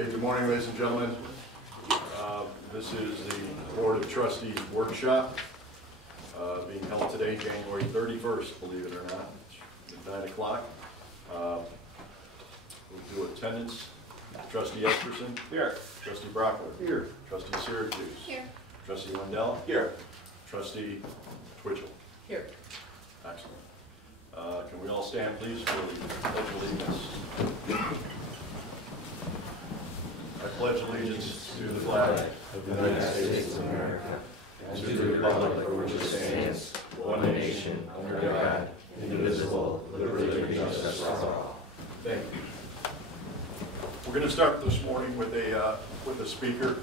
Okay, good morning, ladies and gentlemen. This is the Board of Trustees workshop being held today, January 31st, believe it or not. It's 9 o'clock. We'll do attendance. Trustee Esperson. Here. Trustee Brockler. Here. Trustee Syracuse. Here. Trustee Wendell. Here. Trustee Twitchell. Here. Excellent. Can we all stand, please, for the Pledge of Allegiance? I pledge allegiance to the flag of the United States of America and to the republic for which it stands, one nation, under God, indivisible, with liberty and justice for all. Thank you. We're going to start this morning with a speaker.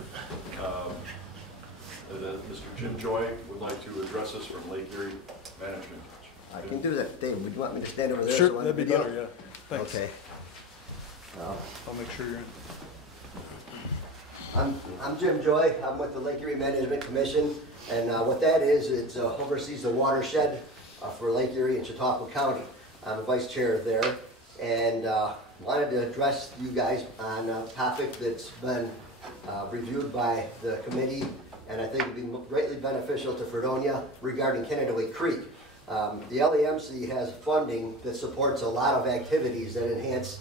Mr. Jim Joy would like to address us from Lake Erie Management. I can do that. Dave, would you want me to stand over there? Sure, so that'd be better, yeah. Thanks. Okay. I'll make sure you're in. I'm Jim Joy. I'm with the Lake Erie Management Commission, and what that is, it oversees the watershed for Lake Erie and Chautauqua County. I'm the vice chair there, and wanted to address you guys on a topic that's been reviewed by the committee, and I think would be greatly beneficial to Fredonia regarding Canadaway Creek. The LEMC has funding that supports a lot of activities that enhance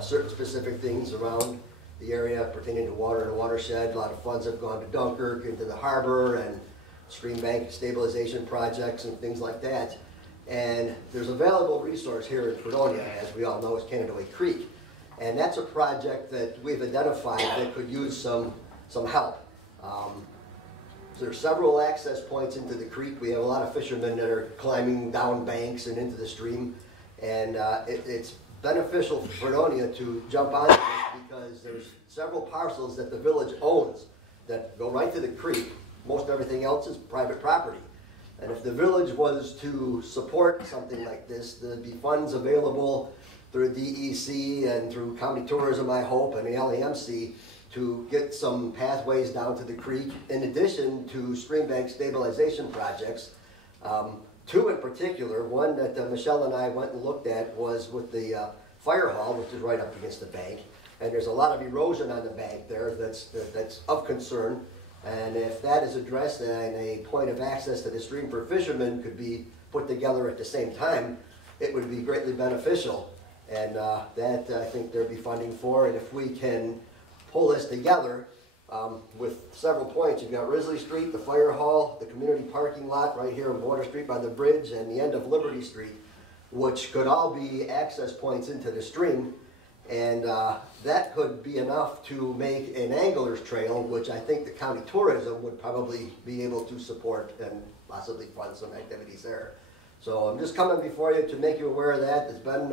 certain specific things around the area pertaining to water and watershed. A lot of funds have gone to Dunkirk, into the harbor, and stream bank stabilization projects and things like that. And there's a valuable resource here in Fredonia, as we all know, is Canadaway Creek. And that's a project that we've identified that could use some help. There's several access points into the creek. We have a lot of fishermen that are climbing down banks and into the stream. And it's beneficial for Fredonia to jump on this because there's several parcels that the village owns that go right to the creek. Most everything else is private property. And if the village was to support something like this, there'd be funds available through DEC and through county tourism, I hope, and the LEMC to get some pathways down to the creek, in addition to stream bank stabilization projects. Two in particular, one that Michelle and I went and looked at was with the fire hall, which is right up against the bank. And there's a lot of erosion on the bank there that's of concern. And if that is addressed and a point of access to the stream for fishermen could be put together at the same time, it would be greatly beneficial. And that I think there'd be funding for. And if we can pull this together with several points, you've got Risley Street, the fire hall, the community parking lot right here on Border Street by the bridge, and the end of Liberty Street, which could all be access points into the stream. And that could be enough to make an angler's trail, which I think the county tourism would probably be able to support and possibly fund some activities there. So I'm just coming before you to make you aware of that. It's been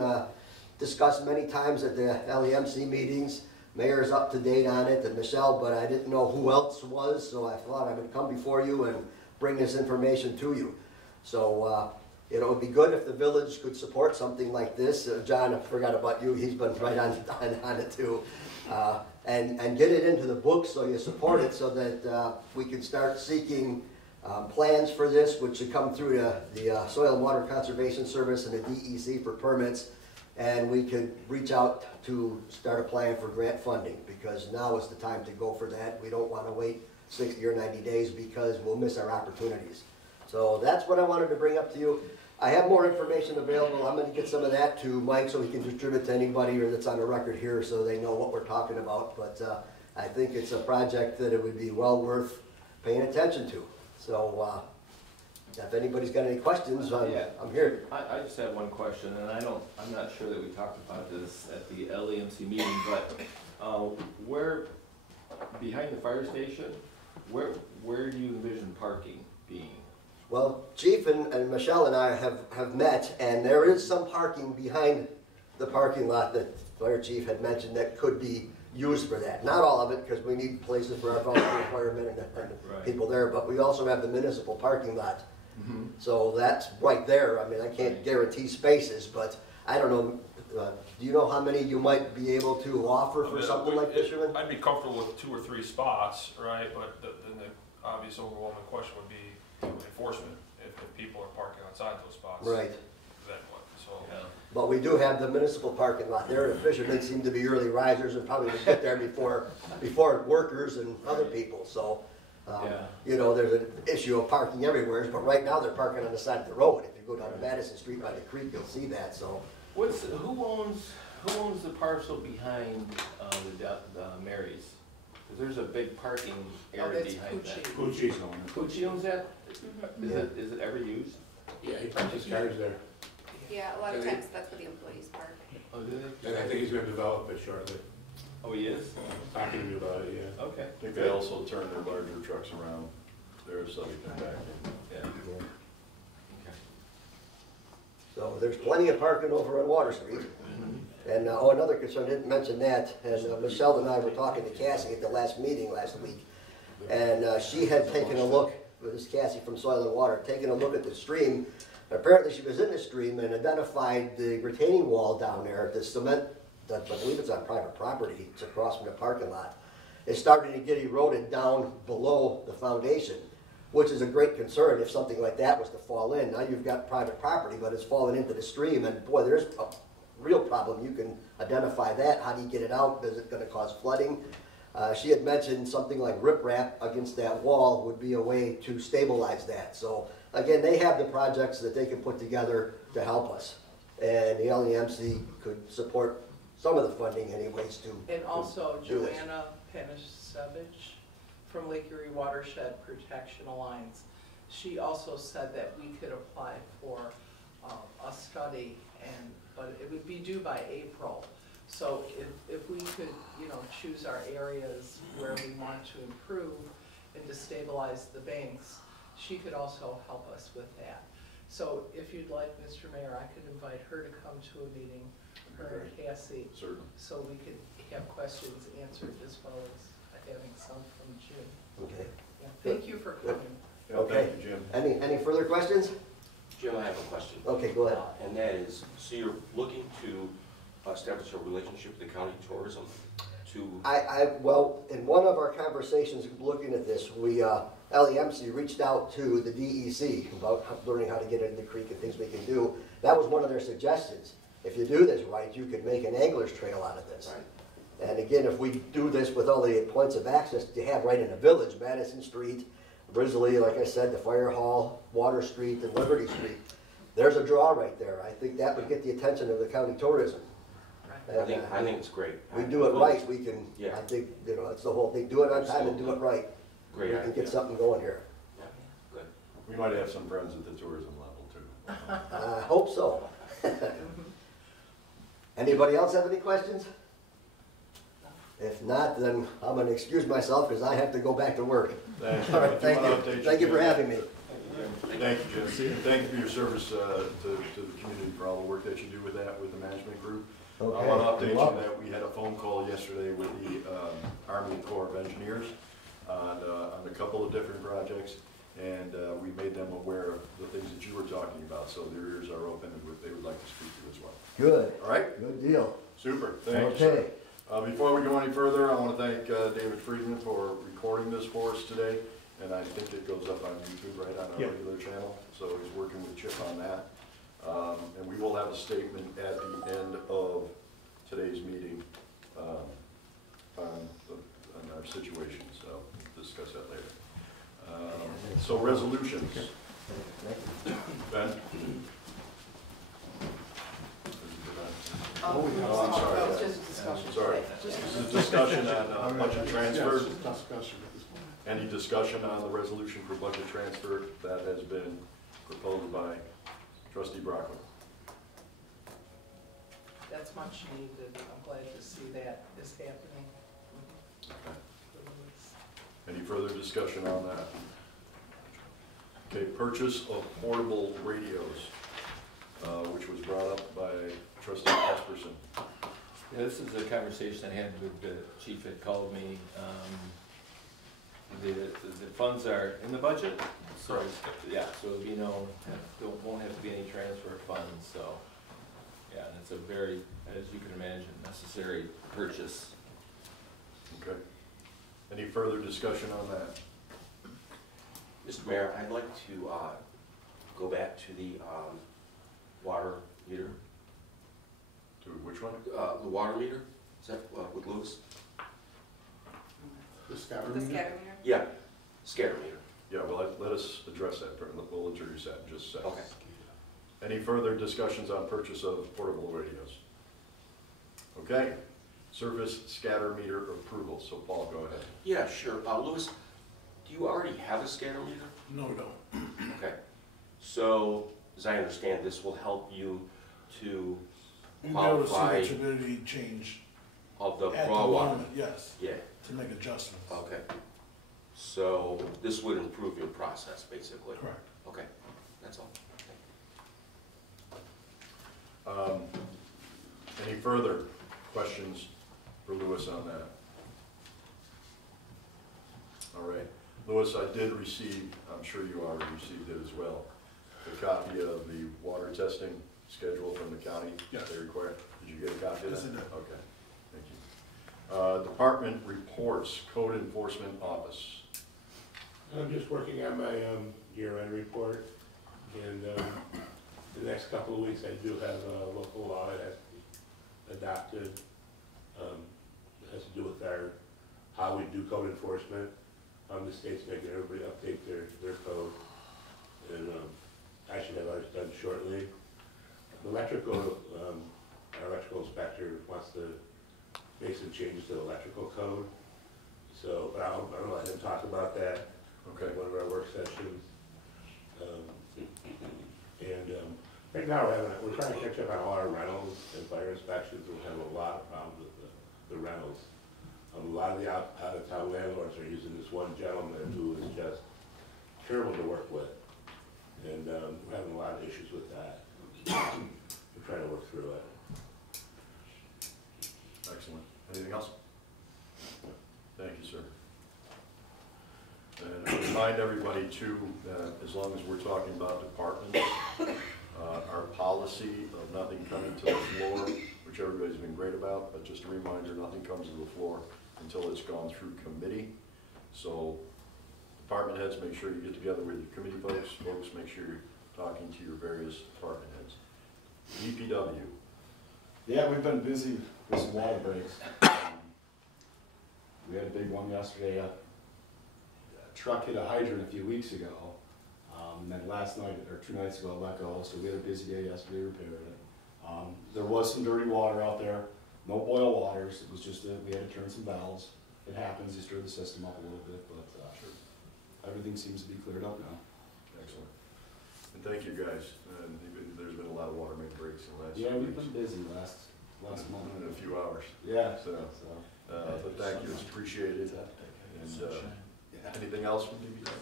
discussed many times at the LEMC meetings. Mayor's up to date on it, and Michelle, but I didn't know who else was, so I thought I would come before you and bring this information to you. So it would be good if the village could support something like this. John, I forgot about you. He's been right on it too. And get it into the book so you support it, so that we can start seeking plans for this, which should come through the Soil and Water Conservation Service and the DEC for permits. And we could reach out to start applying for grant funding, because now is the time to go for that. We don't want to wait 60 or 90 days because we'll miss our opportunities. So that's what I wanted to bring up to you. I have more information available. I'm going to get some of that to Mike so he can distribute to anybody or that's on the record here so they know what we're talking about. But I think it's a project that it would be well worth paying attention to. So if anybody's got any questions, I'm here. I just have one question, and I'm not sure that we talked about this at the LEMC meeting, but where, behind the fire station, where do you envision parking being? Well, Chief and Michelle and I have met, and there is some parking behind the parking lot that Fire Chief had mentioned that could be used for that. Not all of it, because we need places for our volunteer firemen and Right. people there, but we also have the municipal parking lot. Mm-hmm. So that's right there. I mean, I can't guarantee spaces, but I don't know. Do you know how many you might be able to offer for something like fishermen? I'd be comfortable with 2 or 3 spots, right? But then the obvious overwhelming question would be enforcement. If people are parking outside those spots, right? Then what? so. Yeah. But we do have the municipal parking lot there. The fishermen seem to be early risers and probably would get there before workers and other people. So, Yeah. you know, there's an issue of parking everywhere. But right now they're parking on the side of the road. If you go down to Madison Street by the creek, you'll see that. So, Who owns the parcel behind the Mary's? 'Cause there's a big parking area behind that. Pucci's on it. Pucci owns that? Yeah. Is it ever used? Yeah, he parks his cars there. Yeah, a lot of times that's where the employees park. Oh, did it? And I think he's gonna develop it shortly. Oh, he is? Talking to me about it, yeah. Okay. I think they also turn their larger trucks around there so they can back in. Yeah. Okay. so there's plenty of parking over on Water Street. And, another concern, I didn't mention that, and Michelle and I were talking to Cassie at the last meeting last week. And she had taken a look, this is Cassie from Soil and Water, taken a look at the stream. Apparently she was in the stream and identified the retaining wall down there, the cement, I believe it's on private property, it's across from the parking lot. It's starting to get eroded down below the foundation, which is a great concern if something like that was to fall in. Now you've got private property, but it's fallen into the stream, and boy, there's a real problem. You can identify that. How do you get it out? Is it going to cause flooding? She had mentioned something like riprap against that wall would be a way to stabilize that. So again, they have the projects that they can put together to help us. And the LEMC could support some of the funding anyways to And also do this. Joanna Panisevich from Lake Erie Watershed Protection Alliance. She also said that we could apply for a study, but it would be due by April. So if we could, you know, choose our areas where we want to improve and to stabilize the banks, she could also help us with that. So if you'd like, Mr. Mayor, I could invite her to come to a meeting, her and Cassie, Certainly. so we could have questions answered as well as having some from Jim. Okay. Yeah, thank you for coming. Yeah, Okay. thank you, Jim. Any further questions? Jim, I have a question. Okay, go ahead. And that is, so you're looking to establish a relationship with the county tourism to, Well, in one of our conversations looking at this, we, LEMC reached out to the DEC about learning how to get into the creek and things we can do. That was one of their suggestions. If you do this right, you could make an angler's trail out of this. right, And again, if we do this with all the points of access you have right in the village, Madison Street, Brisley, like I said, the Fire Hall, Water Street, and Liberty Street, there's a draw right there. I think that would get the attention of the county tourism. Right. I think it's great. We do it right, we can, Yeah. I think, you know, that's the whole thing, do it on time and do it right. Great We can idea. get something going here. Yeah, good. We might have some friends at the tourism level too. I hope so. Anybody else have any questions? If not, then I'm gonna excuse myself because I have to go back to work. Thanks. All right, thank you. Thank you for having me. Thank you, Jim. And thank you for your service to the community, for all the work that you do with that, with the management group. I Okay. want to update You're you welcome. that we had a phone call yesterday with the Army Corps of Engineers on a couple of different projects, and we made them aware of the things that you were talking about, so their ears are open and they would like to speak to you as well. Good, All right? good deal. Super, thank you, sir. Okay. Before we go any further, I want to thank David Friedman for recording this for us today, and I think it goes up on YouTube, right, on our Yeah. regular channel, so he's working with Chip on that. And we will have a statement at the end of today's meeting on our situation, so we'll discuss that later. So resolutions. Ben? Oh, I'm sorry. that was just discussion. Sorry. This is a discussion on budget transfer. Yes, discussion at this point. Any discussion on the resolution for budget transfer that has been proposed by Trustee Brockman? That's much needed. I'm glad to see that is happening. Any further discussion on that? Okay, purchase of portable radios, which was brought up by Trustee Esperson. Yeah, this is a conversation I had with the chief had called me. The funds are in the budget, so, yeah, so there'll be won't have to be any transfer of funds, so. Yeah, and it's a very, as you can imagine, necessary purchase. Okay. Any further discussion on that? Mr. Mayor, I'd like to go back to the water meter? To which one? The water meter, is that with Lewis? The scatter The meter? scatter meter? Yeah, scatter meter. Yeah, well, let us address that. We'll introduce that in just a second. Okay. Any further discussions on purchase of portable radios? Okay, service scatter meter approval. So Paul, go ahead. Yeah, sure. Lewis, do you already have a scatter meter? No, we don't. Okay. So, as I understand, this will help you to You'll be able to see qualify the turbidity change of the at the raw water. moment, yes, Yeah, to make adjustments. okay. So, this would improve your process, basically? Correct. Okay, that's all. Any further questions for Lewis on that? All right, Lewis, I did receive, I'm sure you already received it as well, a copy of the water testing schedule from the county. Yes. They require, did you get a copy of that? Yes, I did. Okay, thank you. Department reports, code enforcement office. I'm just working on my year-end report, and the next couple of weeks I do have a local law that has to be adopted. It has to do with how we do code enforcement. The state's making everybody update their code, and I should have ours done shortly. The electrical, our electrical inspector wants to make some changes to the electrical code, so but I'm gonna let him talk about that. Okay. One of our work sessions. Right now we're trying to catch up on all our rentals and fire inspections. We have a lot of problems with the rentals. A lot of the out-of-town landlords are using this one gentleman who is just terrible to work with. And we're having a lot of issues with that. We're trying to work through it. Excellent. Anything else? Thank you, sir. And I remind everybody too, as long as we're talking about departments, our policy of nothing coming to the floor, which everybody's been great about, but just a reminder, nothing comes to the floor until it's gone through committee. So department heads, make sure you get together with your committee folks, make sure you're talking to your various department heads. DPW. Yeah, we've been busy with some water breaks. We had a big one yesterday. A truck hit a hydrant a few weeks ago. And then last night, or 2 nights ago, let go. So we had a busy day yesterday repairing it. There was some dirty water out there. No boil waters. It was just that we had to turn some valves. It happens. You stir the system up a little bit, but everything seems to be cleared up now. Excellent. And thank you guys. There's been a lot of water main breaks in the last Yeah, few we've weeks. been busy last month. In a few hours. Yeah. But thank you, it's appreciated. And anything else from DPW?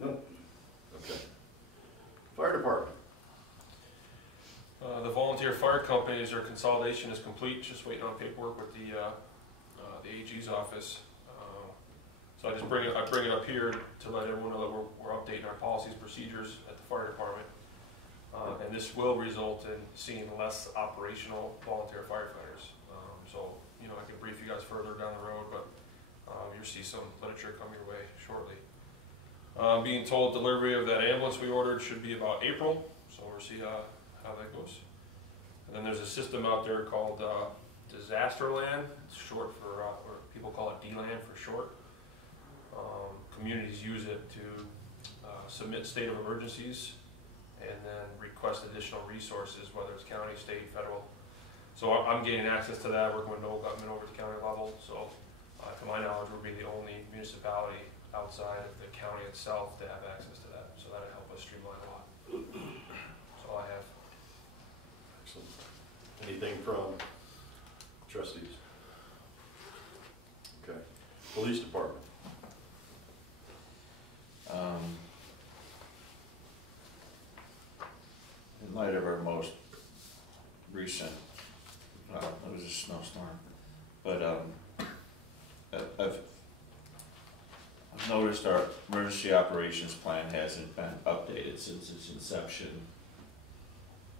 No. Okay. Fire department. The volunteer fire companies, their consolidation is complete, just waiting on paperwork with the AG's office. So I bring it up here to let everyone know that we're updating our policies, procedures at the fire department. And this will result in seeing less operational volunteer firefighters. So, you know, I can brief you guys further down the road, but you'll see some literature come your way shortly. Being told delivery of that ambulance we ordered should be about April, so we'll see how that goes. And then there's a system out there called Disasterland. It's short for, or people call it D-Land for short. Communities use it to submit state of emergencies and then request additional resources, whether it's county, state, federal. So I'm gaining access to that, working with Noel Gutman over at the county level. So to my knowledge, we'll be the only municipality outside of the county itself to have access to that. So that'll help us streamline a lot. That's all I have. Excellent. Anything from trustees? Okay. Police department. In light of our most recent, it was a snowstorm, but I've noticed our emergency operations plan hasn't been updated since its inception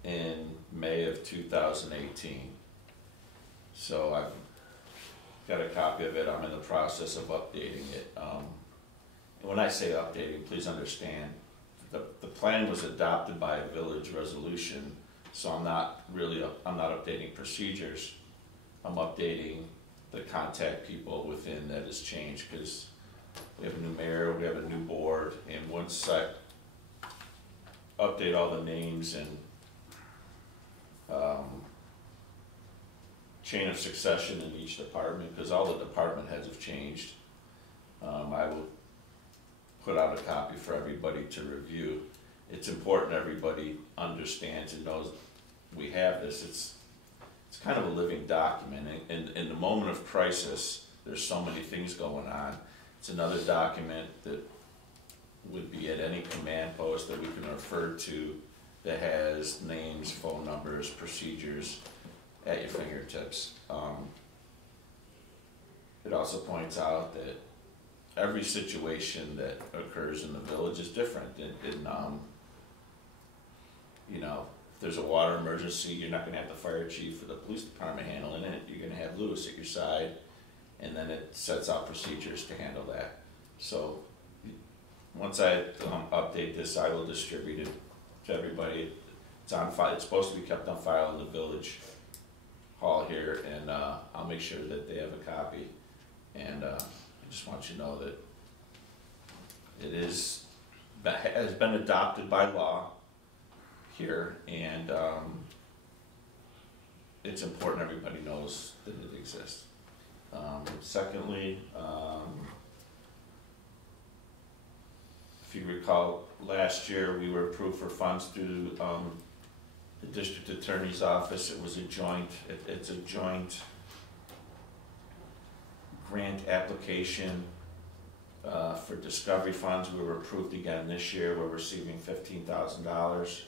in May of 2018. So I've got a copy of it. I'm in the process of updating it. And when I say updating, please understand, the plan was adopted by a village resolution So I'm not updating procedures, I'm updating the contact people within that has changed, because we have a new mayor, we have a new board, and once I update all the names and chain of succession in each department, because all the department heads have changed, I will put out a copy for everybody to review. It's important everybody understands and knows we have this. It's kind of a living document. In the moment of crisis, there's so many things going on. It's another document that would be at any command post that we can refer to, that has names, phone numbers, procedures at your fingertips. It also points out that every situation that occurs in the village is different. You know, if there's a water emergency, you're not gonna have the fire chief or the police department handling it. You're gonna have Lewis at your side, and then it sets out procedures to handle that. So once I update this, I will distribute it to everybody. It's on file. It's supposed to be kept on file in the village hall here, and I'll make sure that they have a copy. And I just want you to know that it has been adopted by law here, and it's important everybody knows that it exists. Secondly, if you recall, last year we were approved for funds through the district attorney's office. It was it's a joint grant application for discovery funds. We were approved again this year. We're receiving $15,000.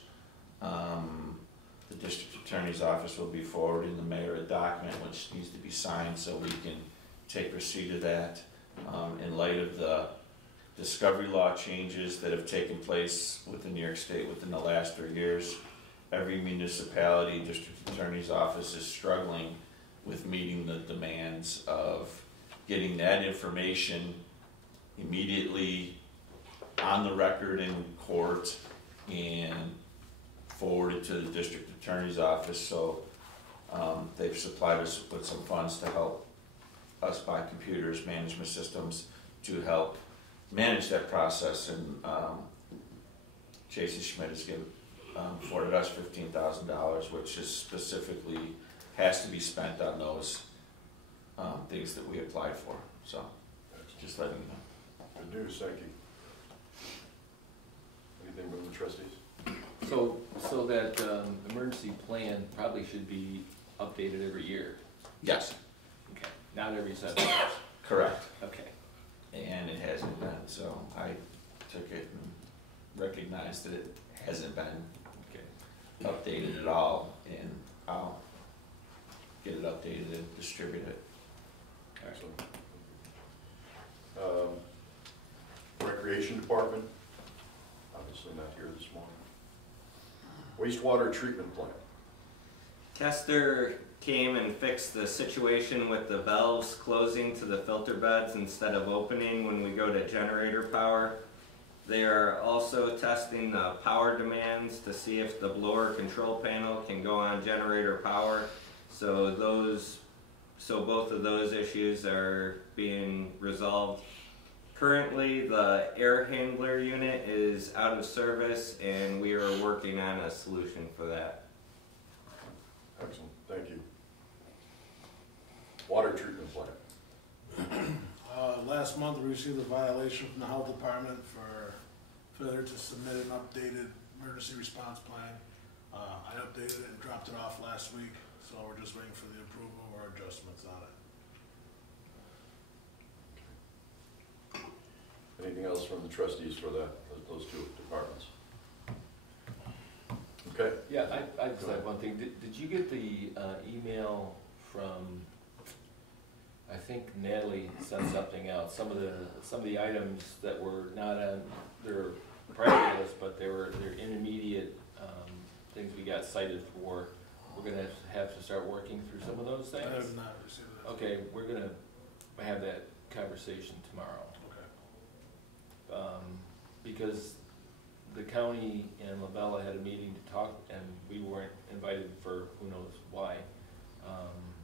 The district attorney's office will be forwarding the mayor a document which needs to be signed so we can take receipt of that. In light of the discovery law changes that have taken place within New York State within the last 3 years, every municipality, district attorney's office is struggling with meeting the demands of getting that information immediately on the record in court and forwarded to the district attorney's office. So they've supplied us with some funds to help us buy computers, management systems to help manage that process. And Jason Schmidt has afforded us $15,000, which is specifically has to be spent on those things that we applied for. So just letting you know. Good news, thank you. Anything from the trustees? So that emergency plan probably should be updated every year. Yes. Okay. Not every 7 years. Correct. Okay. And it hasn't been, so I took it and recognized that it hasn't been updated at all, and I'll get it updated and distribute it. Excellent. Recreation Department, obviously not here this morning. Wastewater treatment plant. Tester came and fixed the situation with the valves closing to the filter beds instead of opening when we go to generator power. They are also testing the power demands to see if the blower control panel can go on generator power. So both of those issues are being resolved. Currently, the air handler unit is out of service, and we are working on a solution for that. Excellent, thank you. Water treatment plant. Last month, we received a violation from the health department for failure to submit an updated emergency response plan. I updated it and dropped it off last week, so we're just waiting for the approval or adjustments on it. Anything else from the trustees for those two departments? Okay. Yeah, I just have one thing. Did you get the email from, I think Natalie sent something out, some of the items that were not on their priority list, but they're intermediate things we got cited for. We're gonna have to start working through some of those things. I have not received that. Okay, we're gonna have that conversation tomorrow. Okay. Because the county and LaBella had a meeting to talk, and we weren't invited for who knows why.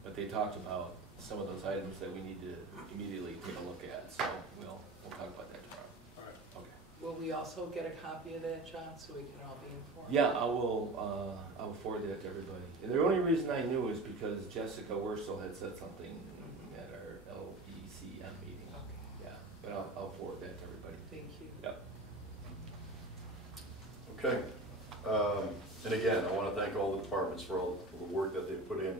But they talked about some of those items that we need to immediately take a look at, so we'll talk about that tomorrow. All right. Okay. Will we also get a copy of that, John, so we can all be informed? Yeah, I will forward that to everybody. And the only reason I knew is because Jessica Worstel had said something at our LECM meeting. Okay, Yeah, but I'll forward that to everybody. thank you. Yep. Okay. And again, I want to thank all the departments for all the work that they put in.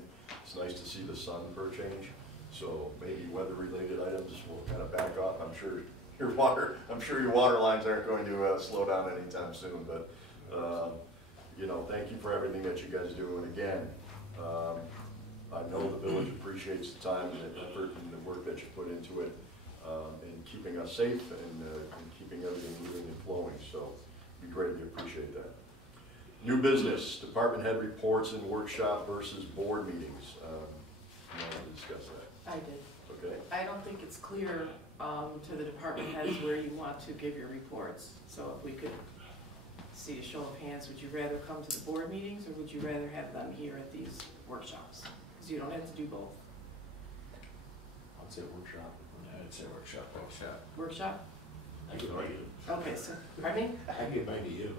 It's nice to see the sun for a change. So maybe weather-related items will kind of back off. I'm sure your water lines aren't going to slow down anytime soon. But you know, thank you for everything that you guys do. And again, I know the village appreciates the time and the effort and the work that you put into it in keeping us safe and keeping everything moving and flowing. So we greatly appreciate that. New business, department head reports and workshop versus board meetings. You want to discuss that? I did. Okay. I don't think it's clear to the department heads where you want to give your reports. So if we could see a show of hands, would you rather come to the board meetings or would you rather have them here at these workshops? Because you don't have to do both. I'd say workshop. Yeah, I'd say workshop. Workshop? I give mine to you. Okay, so, pardon me? I give mine to you.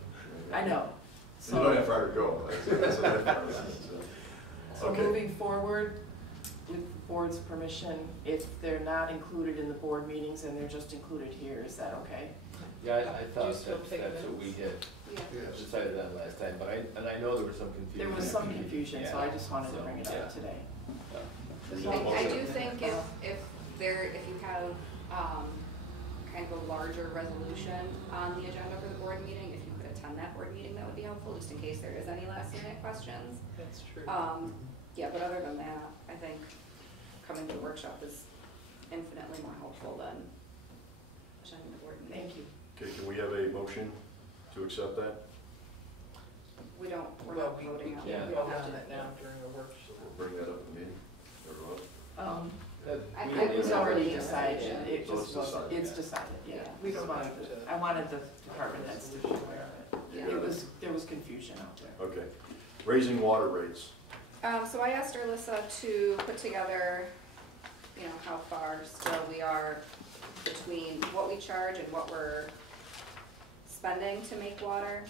I know. You don't So, have far to go. That's what I found. so Okay. moving forward, with the board's permission, if they're not included in the board meetings and they're just included here, is that okay? Yeah, I Do you thought still take that's what we had Yeah. decided on last time, but I know there was some confusion. There was some confusion, so I just wanted to So, bring it yeah. up today. I do think if you have, kind of a larger resolution on the agenda for the board meeting, if you could attend that board meeting, that would be helpful, just in case there is any last minute questions. That's true. Yeah, but other than that, I think coming to the workshop is infinitely more helpful than attending the board meeting. Thank you. Okay, can we have a motion to accept that? We're Well, not we voting on it. can't We vote don't have on to. it now during the workshop. We'll bring that up in the meeting. Or what? It was already decided, it So it's just wasn't, decided. it's decided, yeah. Yeah. We don't Just have wanted to- I wanted the department heads to be aware of Yeah. it. There was confusion out there. Okay. Raising water rates. So I asked Alyssa to put together, you know, how far still we are between what we charge and what we're spending to make water.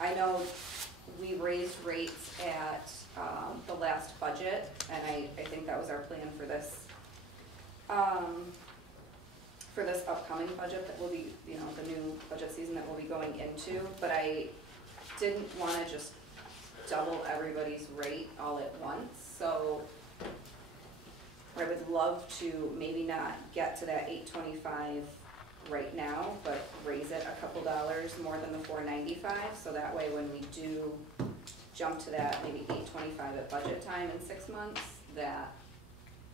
I know we raised rates at, the last budget, and I think that was our plan for this upcoming budget that will be, you know, the new budget season that we'll be going into, but I didn't wanna just double everybody's rate all at once, so I would love to maybe not get to that $8.25 right now, but raise it a couple dollars more than the $4.95, so that way when we do jump to that maybe $8.25 at budget time in 6 months, that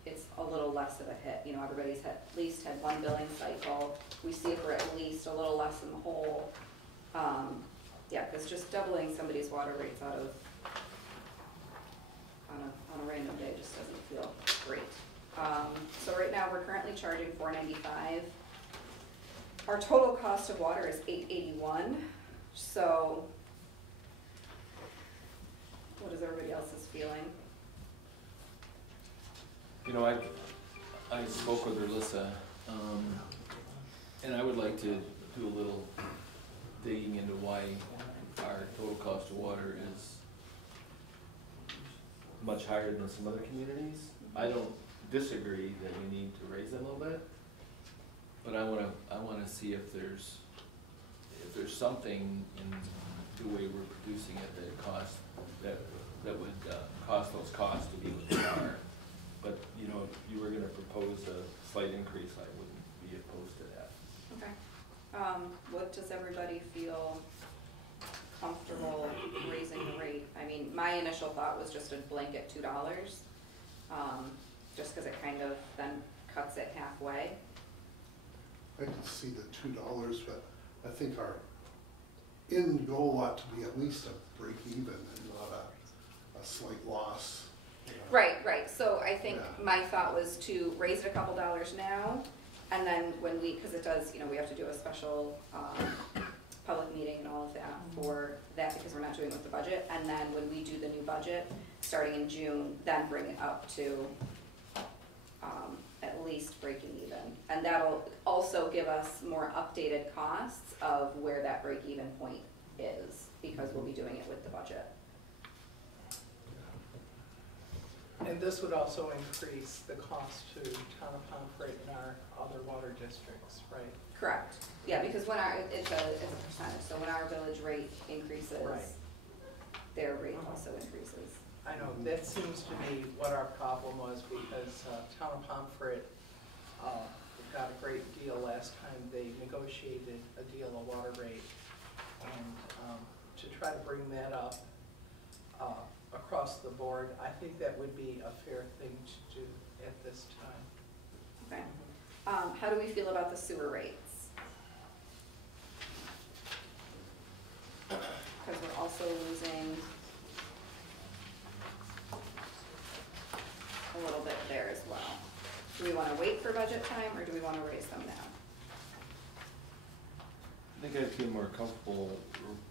it's a little less of a hit. You know, everybody's at least had one billing cycle. We see if we're at least a little less in the hole. Yeah, because just doubling somebody's water rates out of, on a random day just doesn't feel great. So right now, we're currently charging $4.95. Our total cost of water is $8.81, so what is everybody else's feeling? You know, I spoke with Alyssa, and I would like to do a little digging into why our total cost of water is much higher than some other communities. I don't disagree that we need to raise it a little bit, but I wanna see if there's something in the way we're producing it that would cause those costs to be what they are. But, you know, if you were gonna propose a slight increase, I wouldn't be opposed to that. Okay. What does everybody feel comfortable raising the rate? I mean, my initial thought was just a blanket $2, just because it kind of then cuts it halfway. I can see the $2, but I think our end goal ought to be at least a break even and not a slight loss. You know. Right, so I think Yeah. my thought was to raise it a couple dollars now, and then when because it does, you know, we have to do a special, public meeting and all of doing with the budget, and then when we do the new budget, starting in June, then bring it up to, at least breaking even. And that'll also give us more updated costs of where that break-even point is, because we'll be doing it with the budget. And this would also increase the cost to Town of Pomfret and our other water districts, right? Correct. Yeah, because when it's a percentage, so when our village rate increases, Right. their rate also increases. I know, that seems to be what our problem was, because Town of Pomfret got a great deal last time they negotiated a deal, a water rate. And to try to bring that up across the board, I think that would be a fair thing to do at this time. Okay. How do we feel about the sewer rates? Because we're also losing a little bit there as well. Do we want to wait for budget time, or do we want to raise them now? I think I'd feel more comfortable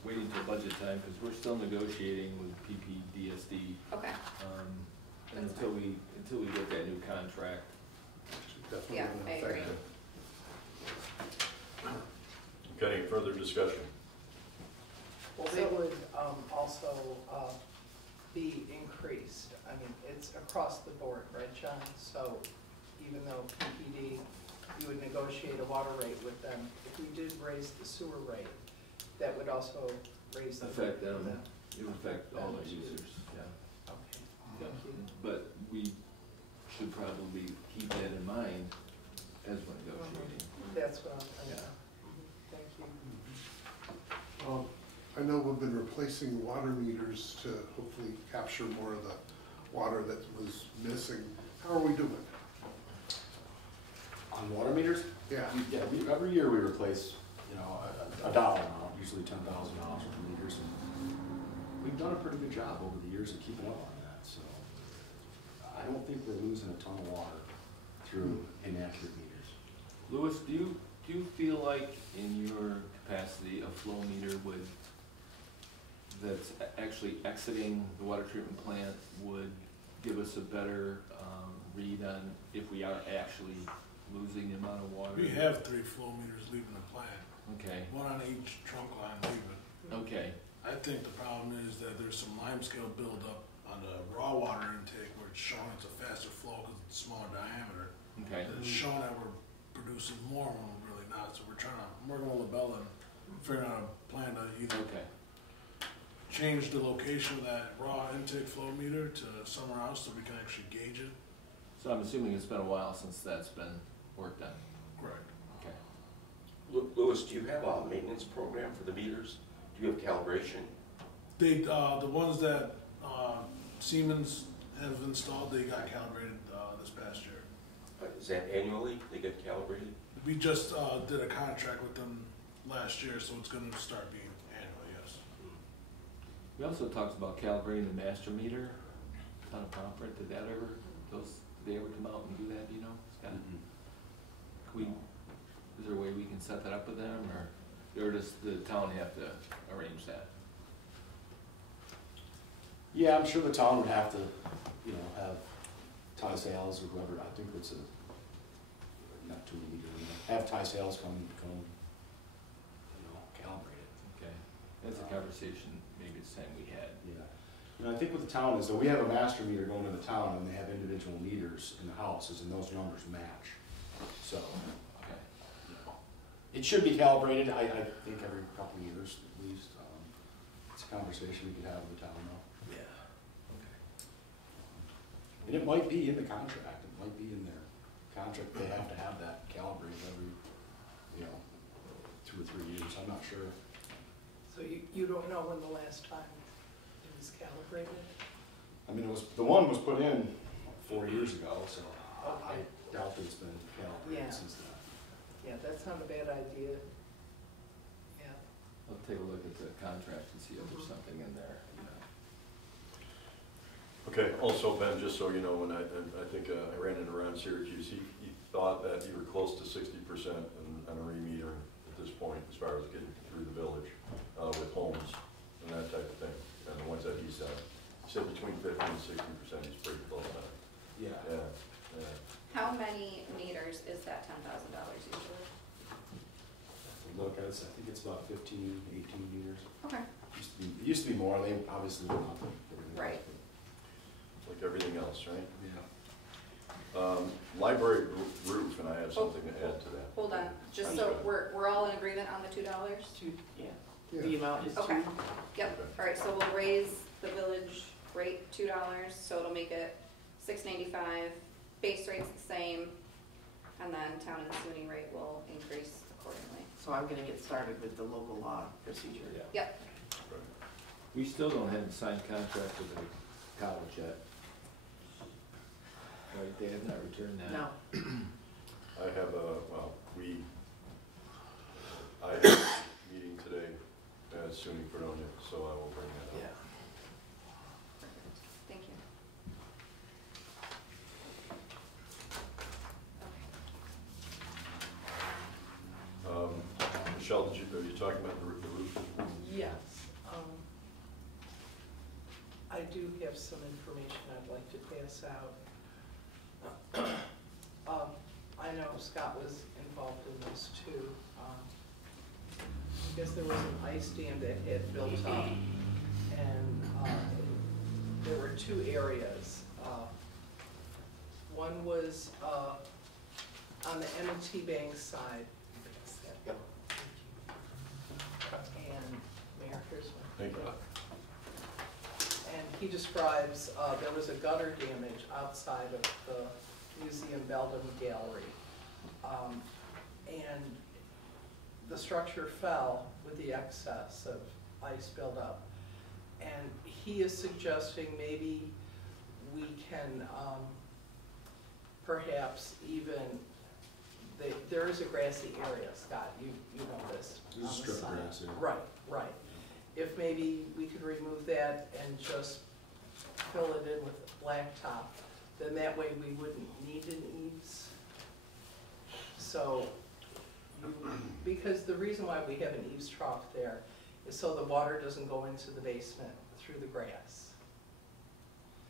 waiting till budget time, because we're still negotiating with PPDSD. Okay. And until we get that new contract. Definitely Yeah, gonna I affect agree. it. Okay, any further discussion? Well, they would also be increased. I mean, it's across the board, right, John? So even though PPD, you would negotiate a water rate with them, if we did raise the sewer rate, that would also raise the. Affect them, it would affect all the users, yeah. Okay, thank you. But we should probably keep that in mind as we're negotiating. That's what I'm, thank you. I know we've been replacing water meters to hopefully capture more of the water that was missing. How are we doing? On water meters? Yeah. Every year we replace, a dollar amount, usually $10,000 worth of meters. And we've done a pretty good job over the years of keeping up on that, so I don't think we're losing a ton of water through inaccurate meters. Louis, do you feel like in your capacity a flow meter that's actually exiting the water treatment plant would give us a better read on if we are actually losing the amount of water? We have 3 flow meters leaving the plant, Okay, one on each trunk line leaving. okay, I think the problem is that there's some limescale buildup on the raw water intake where it's showing it's a faster flow because it's smaller diameter. okay. And it's showing that we're producing more when we're really not, so we're working with LaBella and figuring out a plan to either Okay, change the location of that raw intake flow meter to somewhere else so we can actually gauge it. so I'm assuming it's been a while since that's been worked on. Correct. Okay. Louis, do you have a maintenance program for the meters? Do you have calibration? They, the ones that Siemens have installed, they got calibrated this past year. Is that annually they get calibrated? We just did a contract with them last year, so it's gonna start being annual, yes. We also talked about calibrating the master meter, Town of Pomfret. Did they ever come out and do that, do you know, Scott? Is there a way we can set that up with them, or does the town have to arrange that? Yeah, I'm sure the town would have to, have Ty Sales or whoever, I think it's not too meter, have Ty Sales come, calibrate it. Okay, that's a conversation maybe it's time we had. Yeah. I think with the town is that we have a master meter going to the town and they have individual meters in the houses and those numbers match. So, Okay. it should be calibrated, I think every couple of years at least. It's a conversation we could have with the town though. Yeah. Okay. And it might be in the contract, it might be in their contract, they have to have that calibrated every, 2 or 3 years, I'm not sure. So you don't know when the last time it was calibrated? I mean, the one was put in 4 years ago, so I doubt that it's been Yeah. calibrated since then. Yeah, that's not a bad idea. Yeah. I'll take a look at the contract and see if there's something in there. Okay, also Ben, just so you know, when I think I ran into Ron Syracuse, he thought that you were close to 60% on a remetering at this point, as far as getting through the village with homes and that type of thing. 60% is pretty close on it. Yeah. Yeah, yeah. How many meters is that $10,000 usually? Look, I think it's about 15, 18 years. Okay. It used to be more, they obviously went up. Right. Like everything else, right? Yeah. Library roof, and I have something to add to that. Hold on, just Sounds so good. we're all in agreement on the $2? Yeah, the amount is Okay. two. Yep, all right, so we'll raise the village rate $2, so it'll make it $6.95. Base rate's the same, and then town and SUNY rate will increase accordingly. So I'm gonna get started with the local law procedure. Yeah. Yep, We still don't have a signed contract with the college yet. Right, they have not returned that. No, I have I have a meeting today at SUNY Fredonia, so I will bring that yeah. up. thank you. Michelle, are you talking about the roof? Yes. I do have some information I'd like to pass out. I know Scott was involved in this too. I guess there was an ice dam that had built up, and there were two areas. One was on the M&T Bank side. And Mayor, here's one. Thank you. And he describes, there was a gutter damage outside of the Museum Belden Gallery. And the structure fell with the excess of ice buildup. And he is suggesting maybe we can perhaps even, there is a grassy area, Scott, you know this. There's a on the strip of side. grass, yeah. Right, right. If maybe we could remove that and just fill it in with blacktop, then that way we wouldn't need an eaves. So, because the reason why we have an eaves trough there is so the water doesn't go into the basement through the grass.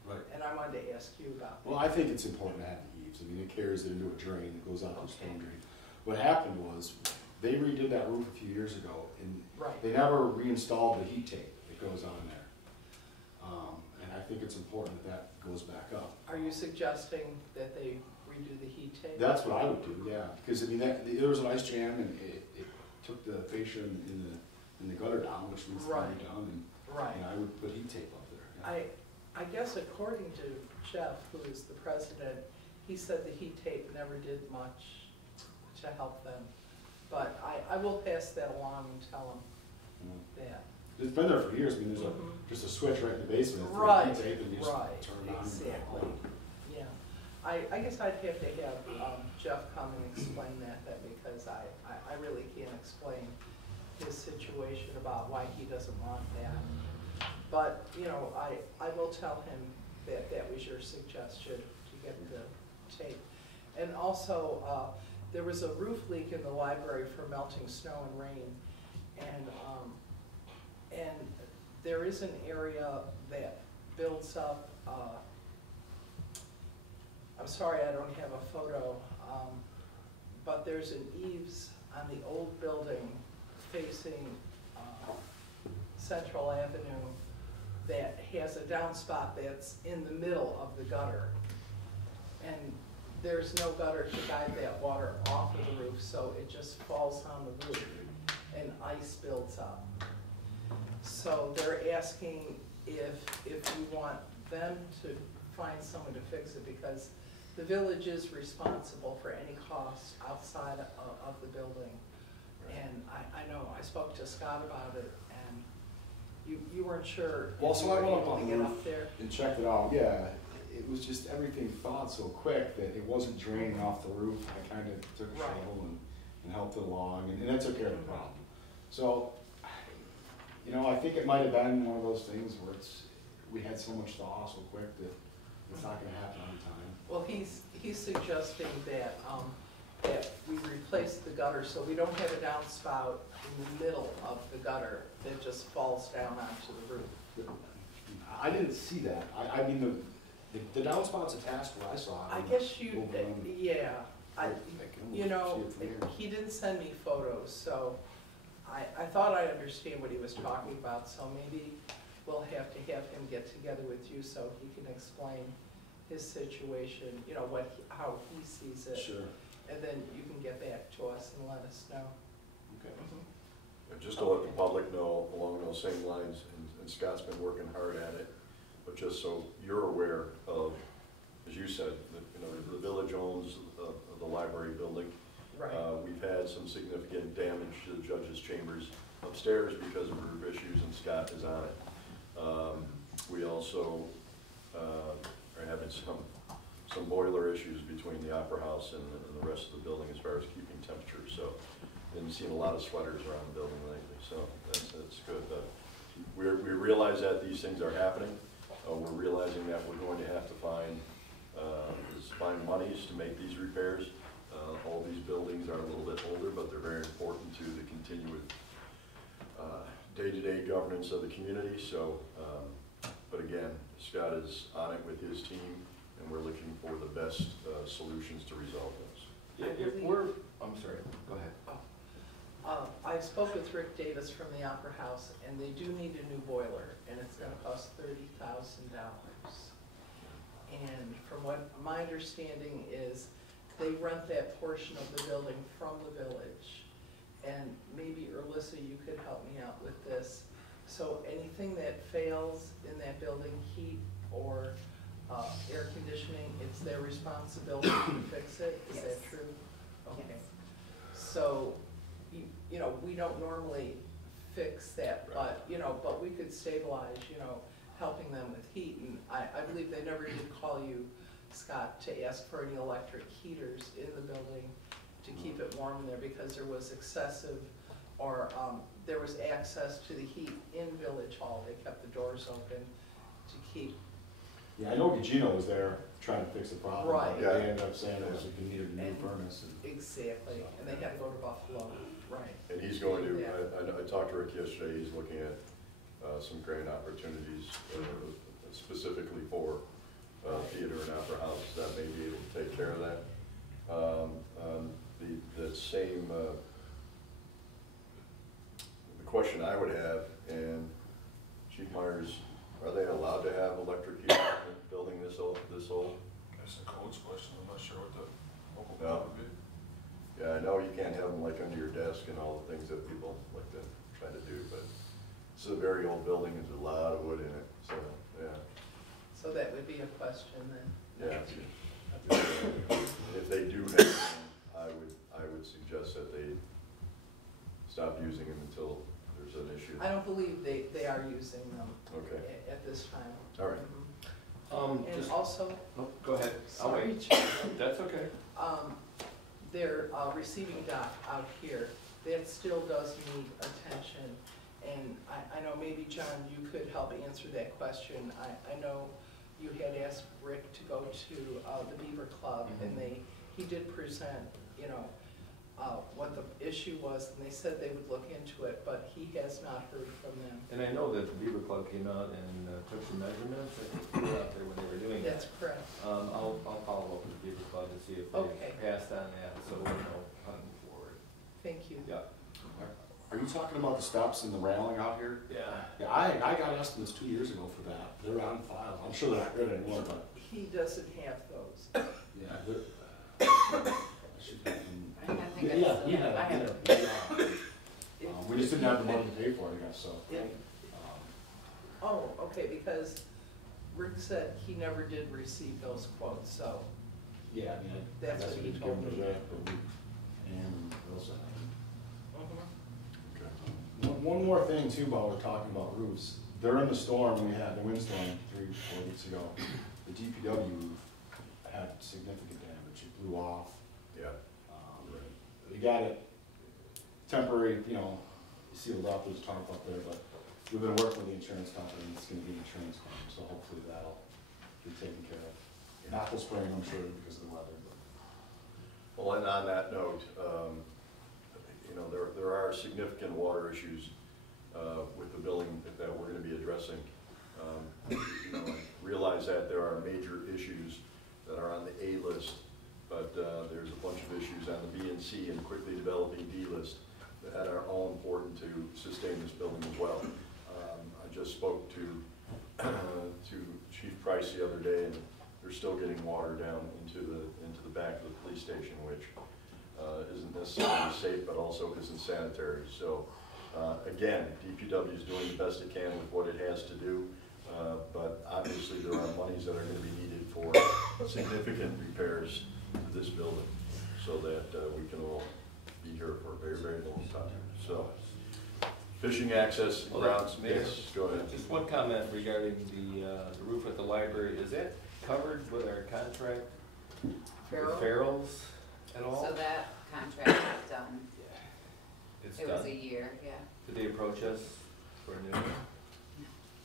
Right. And I wanted to ask you about that. Well, I think it's important to have the eaves. I mean, it carries it into a drain, it goes out to the storm Okay. drain. What happened was, they redid that roof a few years ago, and Right. they never reinstalled the heat tape that goes on there. And I think it's important that that goes back up. Are you suggesting that they redo the heat tape? That's what I would do, yeah, because I mean, there was an ice jam, and it took the fascia in the gutter down, which needs to be Right. done, and Right. I would put heat tape up there. Yeah. I guess according to Jeff, who is the president, he said the heat tape never did much to help them. But I will pass that along and tell him that. It's been there for years. I mean, there's Mhm. just a switch right in the basement. It's Right, heat tape, and you just right, turn it on. exactly. Yeah. I guess I'd have to have Jeff come and explain that because I really can't explain his situation about why he doesn't want that. But, you know, I will tell him that that was your suggestion to get the tape. And also, there was a roof leak in the library for melting snow and rain. And there is an area that builds up, I'm sorry I don't have a photo, but there's an eaves on the old building facing Central Avenue that has a downspout that's in the middle of the gutter. And there's no gutter to guide that water off of the roof, so it just falls on the roof and ice builds up. So they're asking if you want them to find someone to fix it, because the village is responsible for any costs outside of the building. And I know, I spoke to Scott about it, and you weren't sure Well, if so you I were went up able on to the get roof up there. and checked it out. Yeah, it was just everything thawed so quick that it wasn't draining off the roof. I kind of took a Right. shovel and helped it along, and that took care of the problem. So, you know, I think it might have been one of those things where we had so much thaw so quick that it's not going to happen every time. Well, he's suggesting that, that we replace the gutter so we don't have a downspout in the middle of the gutter that just falls down onto the roof. I didn't see that. I mean, the downspouts attached what I saw. I guess you, Over on- yeah, I, I can you know, see it from here. he didn't send me photos, so I thought I understand what he was talking about, so maybe we'll have to have him get together with you so he can explain his situation, you know, how he sees it. Sure. And then you can get back to us and let us know. Okay. And just to let the public know, along those same lines, and Scott's been working hard at it, but just so you're aware of, as you said, the village owns the library building. Right. We've had some significant damage to the judge's chambers upstairs because of roof issues, and Scott is on it. We also are having some boiler issues between the Opera House and the rest of the building as far as keeping temperature. So, and seen a lot of sweaters around the building lately, so that's good. We realize that these things are happening. We're realizing that we're going to have to find monies to make these repairs. All these buildings are a little bit older, but they're very important to the continued day-to-day governance of the community. So, but again, Scott is on it with his team, and we're looking for the best solutions to resolve those. If we're, I'm sorry, go ahead. I spoke with Rick Davis from the Opera House, and they do need a new boiler, and it's gonna cost $30,000. And from what my understanding is, they rent that portion of the building from the village. And maybe, Alyssa, you could help me out with this. So anything that fails in that building, heat or air conditioning, it's their responsibility to fix it? Is that Yes. true? Okay. Yes. So, you know, we don't normally fix that, but, you know, but we could stabilize, you know, helping them with heat. And I believe they never did call you, Scott, to ask for any electric heaters in the building to keep it warm in there, because there was excessive, or there was access to the heat in Village Hall. They kept the doors open to keep. Yeah, I know Gugino was there trying to fix the problem. Right. But they ended up saying it was a needed a new And- furnace. Exactly, and they had to go to Buffalo, right. And he's going to, Yeah. I talked to Rick yesterday, he's looking at some grant opportunities specifically for theater and opera house that may be able to take care of that. The same, the question I would have, and Chief Myers, are they allowed to have electric heat in a building this old? That's a codes question, I'm not sure what the local No. code would be. Yeah, I know you can't have them like under your desk and all the things that people like to try to do, but it's a very old building, there's a lot of wood in it, so, yeah. So that would be a question then. Yeah. If they do have them, I would suggest that they stop using them until there's an issue. I don't believe they are using them Okay, at this time. all right. And Just, also, no, go ahead. I'll sorry, wait. Chair, That's okay. their receiving dock out here, that still does need attention. And I know maybe, John, you could help answer that question. I know you had asked Rick to go to the Beaver Club, and he did present, you know, what the issue was, and they said they would look into it, but he has not heard from them. And I know that the Beaver Club came out and took some measurements. I think they were out there when they were doing that. That's correct. I'll follow up with the Beaver Club to see if Okay. they passed on that, so we'll know coming forward. Thank you. Yeah. Are you talking about the steps and the railing out here? Yeah. Yeah, I got estimates 2 years ago for that. They're on file. I'm sure they're not good anymore, but He doesn't have those. yeah, I should have them. I think Yeah, it's, we yeah, had I have it. it. Yeah. We just didn't have the money to pay for it, I guess, so. Yeah. Oh, okay, because Rick said he never did receive those quotes, so. Yeah, I mean, I That's guess what we he could told give them me. to Rick, but we, and those, Okay. one more thing too, while we're talking about roofs. During the storm, we had the windstorm 3-4 weeks ago, the DPW roof had significant damage. It blew off. Yeah. We got it temporary, you know, sealed up, there's tarp up there, but we've been working with the insurance company, and it's gonna be an insurance claim, so hopefully that'll be taken care of. Not this spring, I'm sure, because of the weather, but. Well, and on that note, you know, there are significant water issues with the building that we're gonna be addressing. sustain this building as well. I just spoke to Chief Price the other day, and they're still getting water down into the back of the police station, which isn't necessarily safe, but also isn't sanitary. So again, DPW is doing the best it can with what it has to do, but obviously there are monies that are going to be needed for significant repairs to this building, so that we can all be here for a very, very long time. So, fishing access and grounds. Mayor, Yes, go ahead. just one comment regarding the roof at the library. Is that covered with our contract with Farrell's at all? So that contract is done. It's It was done. a year, yeah. Did they approach us for a new one?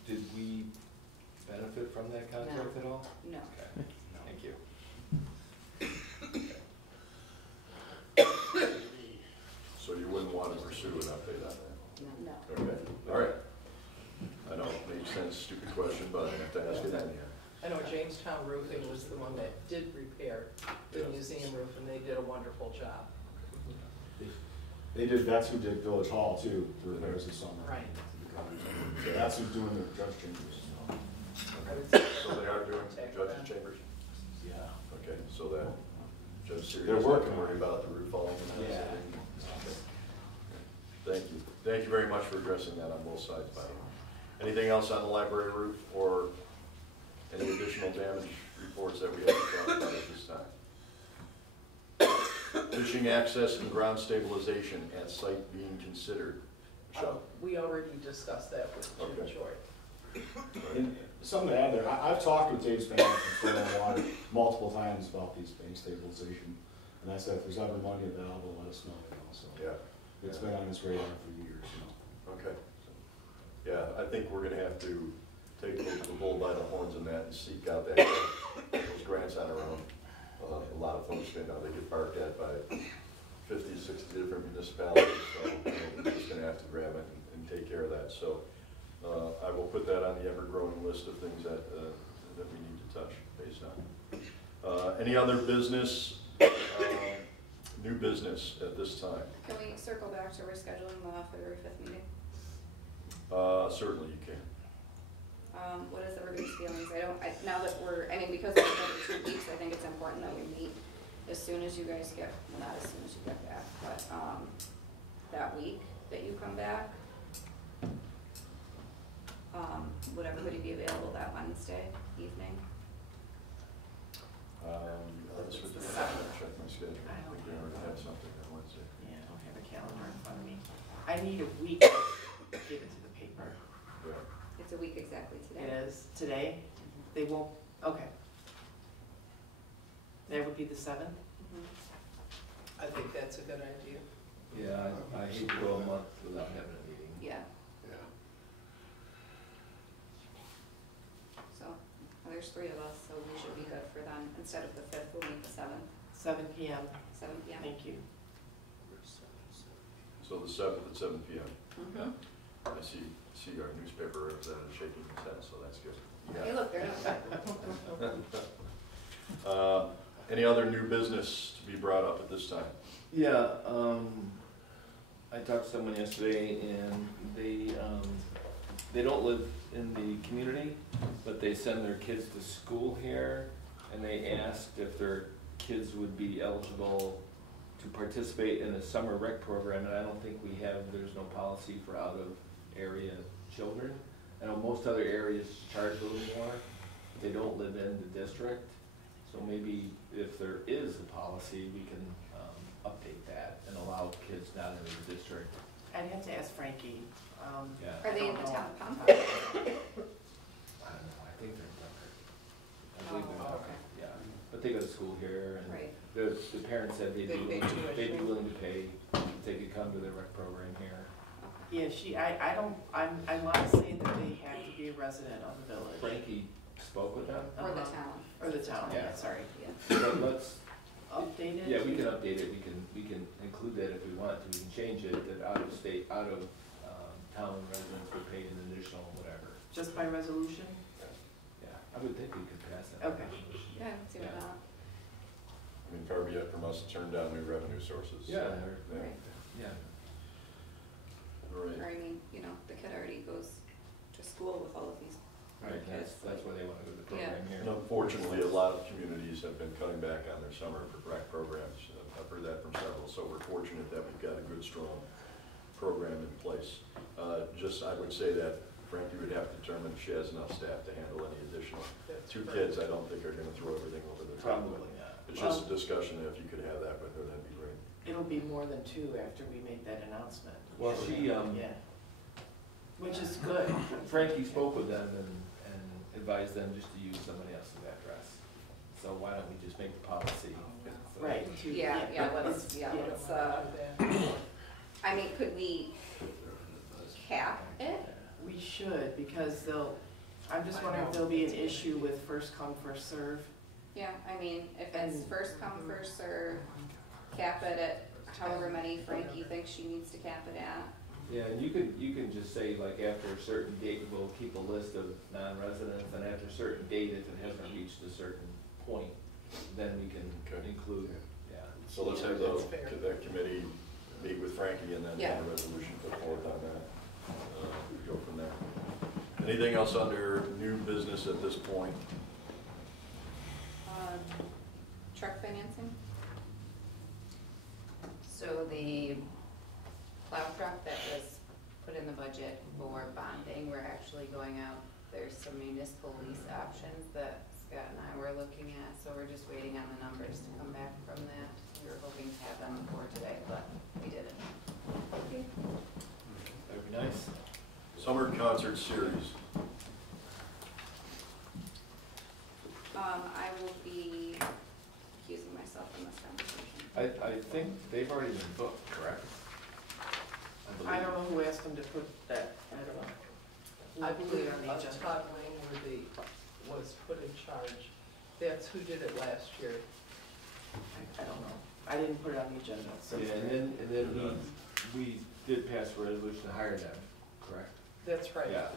Did we benefit from that contract at all? No. Okay, thank you. So you wouldn't want to pursue an update on that? No. Okay, all right. I know it makes sense, stupid question, but I have to ask it anyhow. I know Jamestown Roofing was the one that did repair the museum roof, and they did a wonderful job. They did, that's who did Village Hall too, for repairs this summer. Right. So that's who's doing the judge chambers. Okay, so they are doing judges' chambers? Yeah. Okay, so that Judge Sirius They're working doesn't worry about the roof falling in. Yeah. Okay. Thank you. Thank you very much for addressing that on both sides, by the way. Anything else on the library roof, or any additional damage reports that we have to talk about at this time? Fishing access and ground stabilization at site being considered. Michelle? We already discussed that with Jim Okay. Joy. And something to add there, I've talked with Dave Spanish from Fredonia Water multiple times about these bank stabilization. And I said, if there's ever money available, let us know, so. Yeah. It's been on his radar for years, Okay. Yeah, I think we're gonna have to take the bull by the horns in that and seek out that, those grants on our own. A lot of folks, you know, they get barked at by 50, 60 different municipalities, so we're just gonna have to grab it and take care of that. So I will put that on the ever-growing list of things that we need to touch base on. Any other business, new business at this time? Can we circle back to rescheduling the February 5th meeting? Certainly you can. What is everybody's feelings? Now that because it's been 2 weeks, I think it's important that we meet as soon as you guys get, well, not as soon as you get back, but, that week that you come back. Would everybody be available that Wednesday evening? This would be, It's the check 7th. my schedule. I don't We already have something on Wednesday. Yeah, I don't have a calendar in front of me. I need a week to give it to the paper. Yeah. It's a week exactly today. It is today? They won't, okay. That would be the 7th? I think that's a good idea. Yeah, I hate to go a month without having a meeting. Yeah, Yeah. so there's 3 of us, so we should be good for them. Instead of the 5th, we'll meet the 7th, 7 PM, 7 p.m. thank you. So the 7th at 7 p.m. Mhm. I see our newspaper representative shaking his head, so that's good. Hey, look, they're not. Any other new business to be brought up at this time? Yeah, I talked to someone yesterday and they don't live in the community, but they send their kids to school here, and they asked if their kids would be eligible to participate in a summer rec program, and I don't think there's no policy for out-of-area children. I know most other areas charge a little more, but they don't live in the district, so maybe if there is a policy, we can update that and allow kids not in the district. I'd have to ask Frankie. Yeah. Are they in I the don't town of Palm? I don't know, I think they're in Concord. I believe they're in Oh, Concord, yeah, but they go to school here, and Right. the parents said they'd They be pay tuition. they'd be willing to pay, if they could come to the rec program here. Yeah, I wanna say that they have to be a resident of the village. Frankie spoke with them, Or the Uh-huh. town. Or the town, Yeah. sorry. Yeah. but let's, Update it? yeah, we can update it, we can include that if we want to, we can change it, that out of town residents would pay an additional whatever. Just by resolution? Yeah, I would think we could pass that. Okay. Yeah, see what Yeah. not. I mean, far be it from us to turn down new revenue sources. Yeah, So, Right. yeah. Right. Or I mean, you know, the kid already goes to school with all of these Right, kids. that's why they wanna go to the program here. And unfortunately, a lot of communities have been cutting back on their summer rec programs. I've heard that from several, so we're fortunate that we've got a good, strong program in place. I would say that Frankie would have to determine if she has enough staff to handle any additional. Two kids, I don't think are gonna throw everything over the top. Probably not. It's just a discussion, if you could have that with her, that'd be great. It'll be more than two after we make that announcement. Well, she, Yeah. Which is good. Frankie spoke with them and advised them just to use somebody else's address. So why don't we just make the policy? Right. Yeah, let's, I mean, could we cap it? We should, because I'm just wondering if there'll be an issue with first come, first serve. Yeah, I mean, if it's first come, first serve, cap it at however many Frankie thinks she needs to cap it at. Yeah, and you can just say, like, after a certain date, we'll keep a list of non-residents, and after a certain date, if it hasn't reached a certain point, then we can include, yeah. So let's have that committee meet with Frankie and then have a resolution put forth on that. Go from there. Anything else under new business at this point? Truck financing? So the plow truck that was put in the budget for bonding, we're actually going out, there's some municipal lease options that Scott and I were looking at, so we're just waiting on the numbers to come back from that. We were hoping to have them before today, but we didn't. Okay. That'd be nice. Summer concert series. I will be accusing myself in this conversation. I think they've already been booked, correct? I don't know who asked them to put that, I don't know. I We'll put believe it on the agenda. Todd Langworthy was put in charge. That's who did it last year. I don't know. I didn't put it on the agenda, so. Yeah, and then we did pass a resolution to hire them, correct? That's right. Yeah.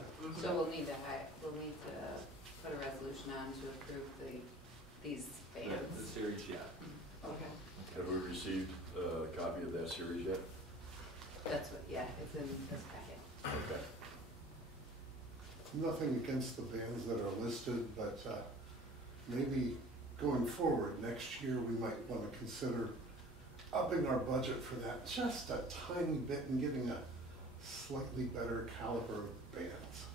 So we'll need to put a resolution on to approve these The bands. series, yeah. Okay. Have we received a copy of that series yet? That's what, yeah, it's in this packet. Okay. Nothing against the bands that are listed, but maybe going forward, next year, we might want to consider upping our budget for that just a tiny bit and getting a slightly better caliber of bands.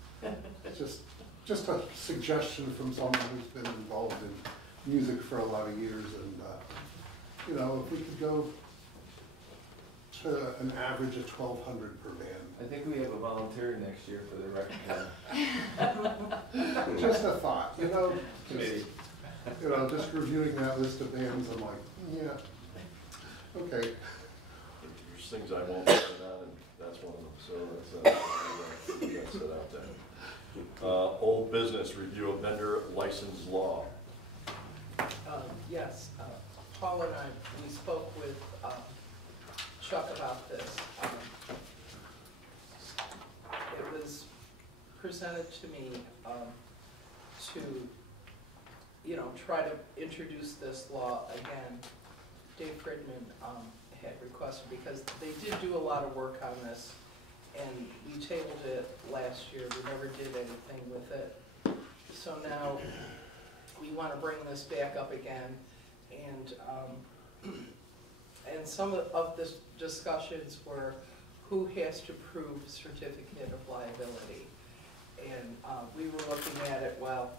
Just a suggestion from someone who's been involved in music for a lot of years, and you know, if we could go to an average of 1,200 per band. I think we have a volunteer next year for the rec. Just a thought, you know, Committee. just reviewing that list of bands, I'm like, yeah, okay. There's things I won't put on, and that's one of them, so that's set out there. Old business, review of vendor license law. Yes, Paul and I, we spoke with Chuck about this. It was presented to me to, try to introduce this law again. Dave Friedman had requested, because they did do a lot of work on this, and we tabled it last year. We never did anything with it. So now we want to bring this back up again, and some of the discussions were who has to prove certificate of liability. And we were looking at it, well,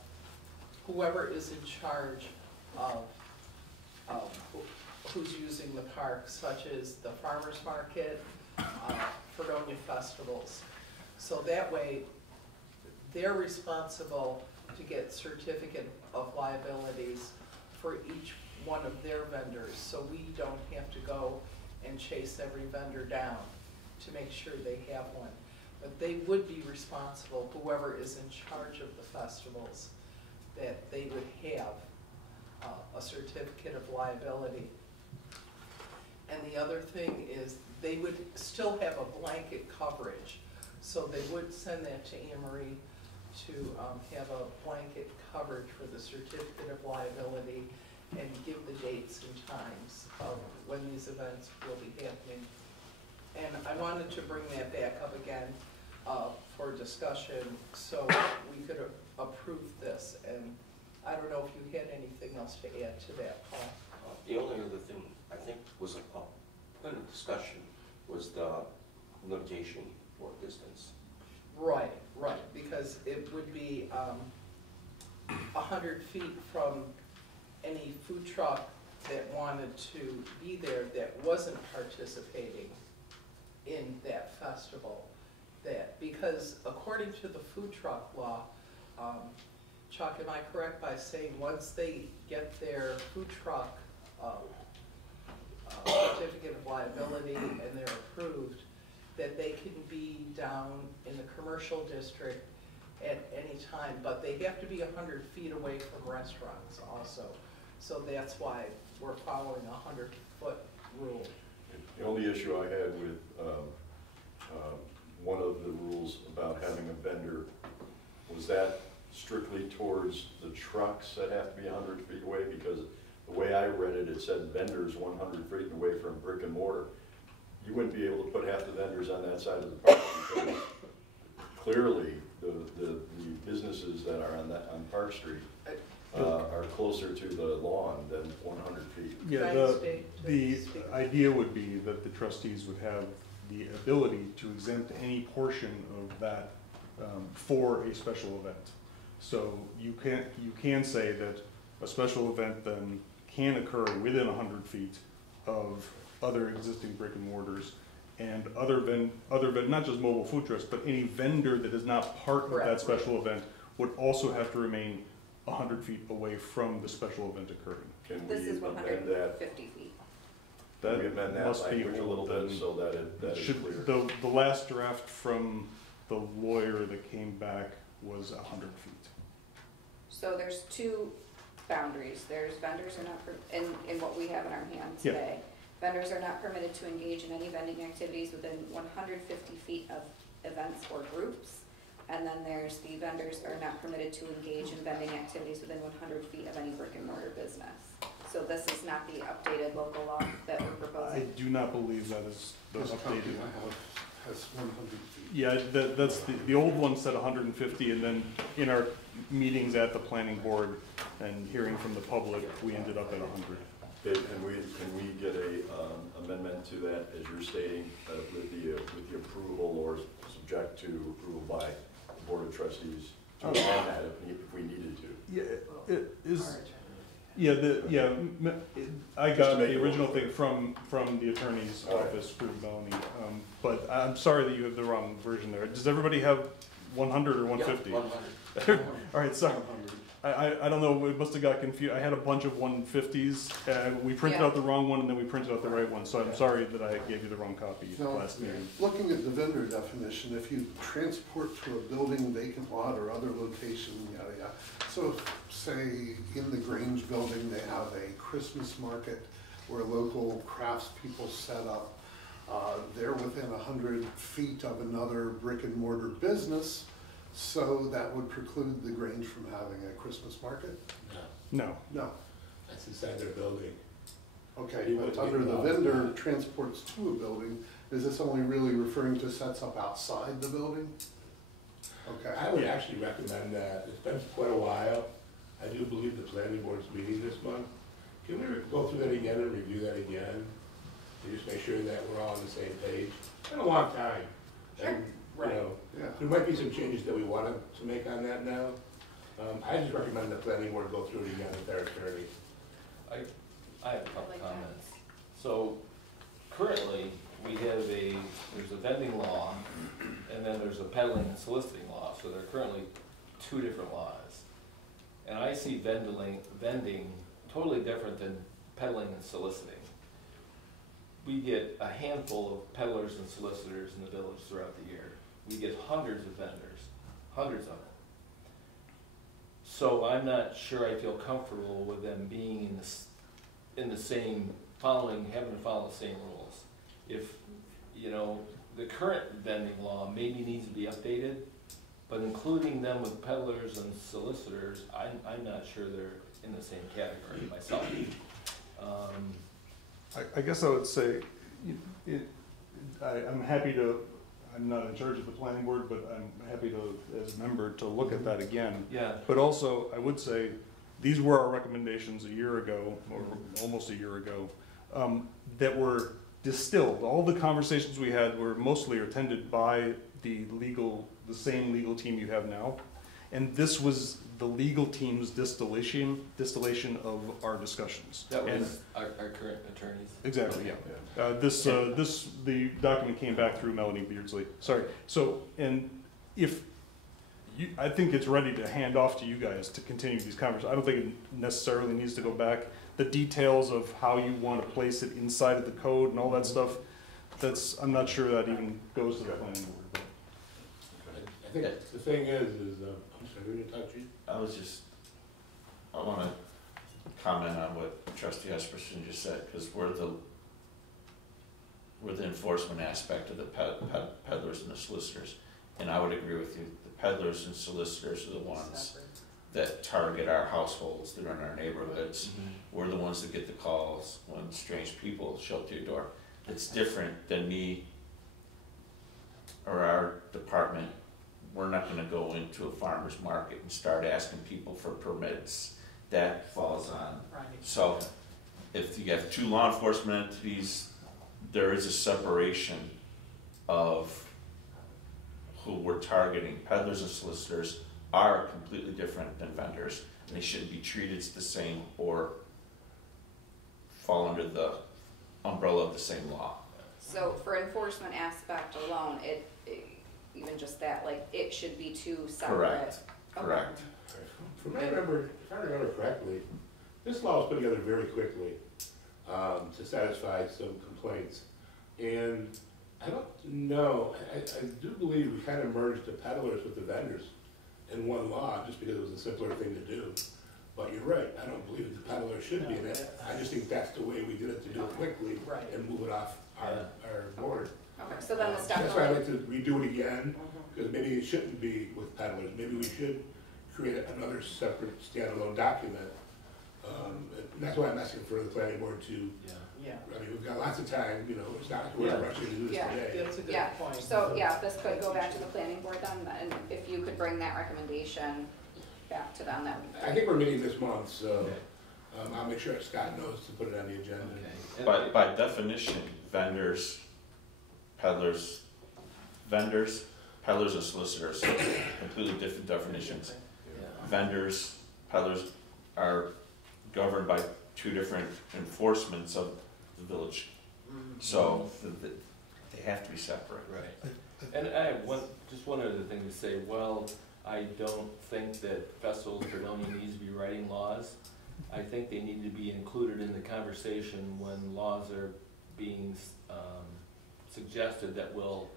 whoever is in charge of who's using the park, such as the farmer's market, Fredonia festivals. So that way, they're responsible to get certificate of liabilities for each one of their vendors, so we don't have to go and chase every vendor down to make sure they have one. But they would be responsible, whoever is in charge of the festivals, that they would have a certificate of liability. And the other thing is, they would still have a blanket coverage, so they would send that to Anne Marie to have a blanket coverage for the certificate of liability and give the dates and times of when these events will be happening. And I wanted to bring that back up again for discussion, so we could approve this. And I don't know if you had anything else to add to that, Paul? The only other thing I think was a point of discussion was the limitation for distance. Right, because it would be 100 feet from any food truck that wanted to be there that wasn't participating in that festival. Because according to the food truck law, Chuck, am I correct by saying once they get their food truck certificate of liability and they're approved, that they can be down in the commercial district at any time, but they have to be 100 feet away from restaurants also. So that's why we're following a 100-foot rule. The only issue I had with one of the rules about having a vendor was that strictly towards the trucks that have to be 100 feet away, because the way I read it, it said vendors 100 feet away from brick and mortar. You wouldn't be able to put half the vendors on that side of the park, because clearly the businesses that are on Park Street are closer to the lawn than 100 feet. Yeah, the idea would be that the trustees would have the ability to exempt any portion of that for a special event. So you can say that a special event then can occur within 100 feet of other existing brick and mortars, and not just mobile food trucks, but any vendor that is not part of that special event would also have to remain 100 feet away from the special event occurring. Can This we is amend 150 feet. Can we amend that must be language a little bit so that that is clear? The last draft from the lawyer that came back was 100 feet. So there's two boundaries. There's vendors are not, in what we have in our hands today. Vendors are not permitted to engage in any vending activities within 150 feet of events or groups. And then there's the vendors are not permitted to engage in vending activities within 100 feet of any brick and mortar business. So this is not the updated local law that we're proposing. I do not believe that is the updated. I have has 100 feet. Yeah, that's the old one said 150, and then in our meetings at the planning board and hearing from the public, we ended up at 100. Can we get a amendment to that, as you're stating, with the approval or subject to approval by the Board of Trustees to amend that if we needed to? Yeah, it is. Yeah, I got the original thing from the attorney's office, Fruit Melanie, but I'm sorry that you have the wrong version there. Does everybody have 100 or 150? Yeah, 100. All right, sorry. I don't know, it must have got confused. I had a bunch of 150s. We printed out the wrong one, and then we printed out the right one, so I'm sorry that I gave you the wrong copy last meeting. Looking at the vendor definition, if you transport to a building, vacant lot, or other location, yada yada. So say in the Grange building, they have a Christmas market where local craftspeople set up. They're within 100 feet of another brick and mortar business. So that would preclude the Grange from having a Christmas market? No. No. That's inside their building. Okay, but under the vendor transports to a building, is this only really referring to sets up outside the building? Okay. I would actually recommend that. It's been quite a while. I do believe the planning board's meeting this month. Can we go through that again and review that again? To just make sure that we're all on the same page? It's been a long time. Sure. And, you know, there might be some changes that we wanted to make on that now. I just recommend the planning board go through it again with their attorney. I have a couple comments. So currently, we have there's a vending law, and then there's a peddling and soliciting law. So there are currently two different laws. And I see vending totally different than peddling and soliciting. We get a handful of peddlers and solicitors in the village throughout the year. We get hundreds of vendors, hundreds of them. So I'm not sure I feel comfortable with them being in the same, having to follow the same rules. If, you know, the current vending law maybe needs to be updated, but including them with peddlers and solicitors, I'm not sure they're in the same category myself. I guess I would say, I'm happy to, I'm not in charge of the planning board, but I'm happy to, as a member, to look at that again. Yeah. But also, I would say, these were our recommendations a year ago, or almost a year ago, that were distilled. All the conversations we had were mostly attended by the same legal team you have now. And this was the legal team's distillation of our discussions. That And- was our current attorneys. Exactly, yeah. The document came back through Melanie Beardsley. Sorry. So, and if you, I think it's ready to hand off to you guys to continue these conversations. I don't think it necessarily needs to go back. The details of how you want to place it inside of the code and all that stuff, I'm not sure that even goes to the planning board. But. I think the thing is I'm sorry, were you gonna touch it? I want to comment on what Trustee Esperson just said, because we're the enforcement aspect of the peddlers and the solicitors. And I would agree with you, the peddlers and solicitors are the ones that target our households, that are in our neighborhoods. We're the ones that get the calls when strange people show up to your door. It's different than me or our department. We're not gonna go into a farmer's market and start asking people for permits. That falls on. Right. So if you have two law enforcement entities, there is a separation of who we're targeting. Peddlers and solicitors are completely different than vendors, and they shouldn't be treated the same or fall under the umbrella of the same law. So for enforcement aspect alone, even just that, like, it should be two separate. Correct. Okay. Correct. If I remember correctly, this law was put together very quickly to satisfy some complaints. And I don't know, I do believe we kind of merged the peddlers with the vendors in one law just because it was a simpler thing to do. But you're right, I don't believe the peddler should be in it. I just think that's the way we did it, to do it quickly and move it off our board. Okay, so then this That's why I definitely, like to redo it again, because maybe it shouldn't be with peddlers. Maybe we should create another separate standalone document. And that's why I'm asking for the planning board to, Yeah. I mean, we've got lots of time, it's not like we're rushing to do this Yeah. today. That's a good yeah, point. so, yeah, this could go back to the planning board then, and if you could bring that recommendation back to them, that would be I great. think we're meeting this month, so I'll make sure Scott knows to put it on the agenda. By definition, peddlers, and solicitors, completely different definitions. Vendors, peddlers are governed by two different enforcements of the village. So they have to be separate. Right. And I have just one other thing to say. Well, I don't think that Festival of Fredonia needs to be writing laws. I think they need to be included in the conversation when laws are being suggested that will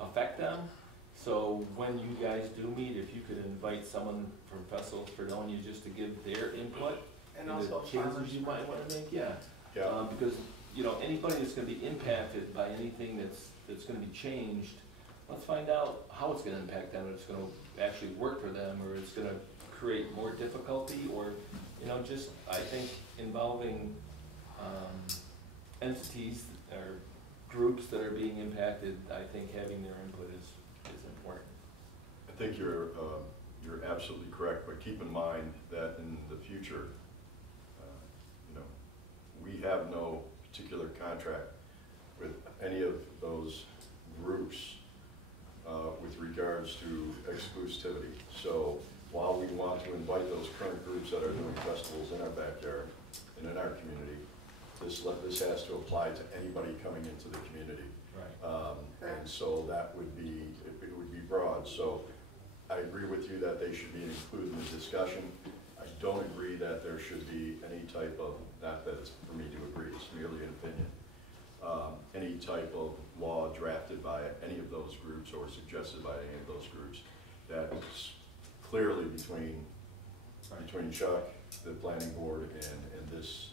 affect them. So when you guys do meet, if you could invite someone from Festival of Fredonia just to give their input And the also changes farmers you might want to make, Yeah. because anybody that's going to be impacted by anything that's going to be changed, let's find out how it's going to impact them. If it's going to actually work for them, or it's going to create more difficulty, or just I think involving entities or groups that are being impacted. I think having their input is important. I think you're absolutely correct, but keep in mind that in the future, we have no particular contract with any of those groups with regards to exclusivity. So while we want to invite those current groups that are doing festivals in our backyard and in our community, this has to apply to anybody coming into the community. Right. And so that would be, it would be broad. So I agree with you that they should be included in the discussion. I don't agree that there should be any type of, not that it's for me to agree, it's merely an opinion, any type of law drafted by any of those groups or suggested by any of those groups. That's clearly between Chuck, the planning board, and this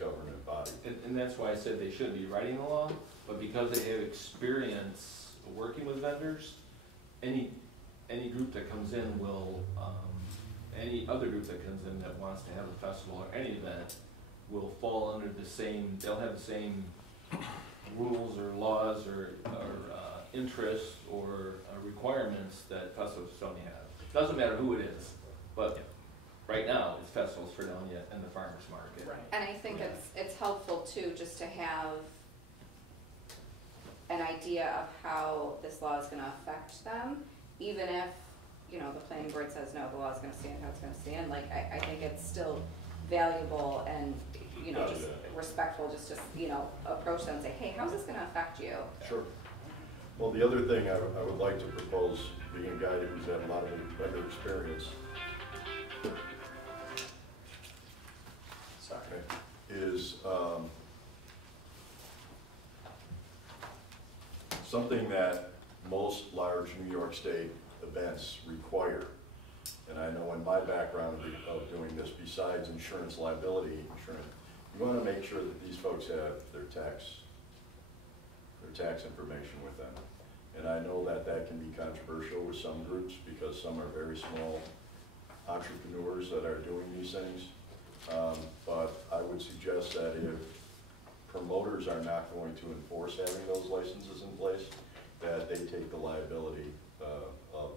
government body. And that's why I said they should be writing the law, but because they have experience working with vendors, any group that comes in will, any other group that comes in that wants to have a festival or any event will fall under the same, they'll have the same rules or laws or interests or requirements that Festivals Fredonia has. Doesn't matter who it is, but right now it's Festivals Fredonia and the farmers market. Right. And I think it's helpful too, just to have an idea of how this law is gonna affect them, even if, you know, the planning board says, no, the law is gonna stand how it's gonna stand, like, I think it's still valuable and, you know, just respectful, just, you know, approach them and say, hey, how's this gonna affect you? Sure. Well, the other thing I would like to propose, being a guy who's had a lot of vendor experience, Sorry. is something that most large New York State events require. And I know in my background of doing this, besides insurance liability insurance, you want to make sure that these folks have their tax information with them. And I know that that can be controversial with some groups because some are very small entrepreneurs that are doing these things. But I would suggest that if promoters are not going to enforce having those licenses in place, that they take the liability of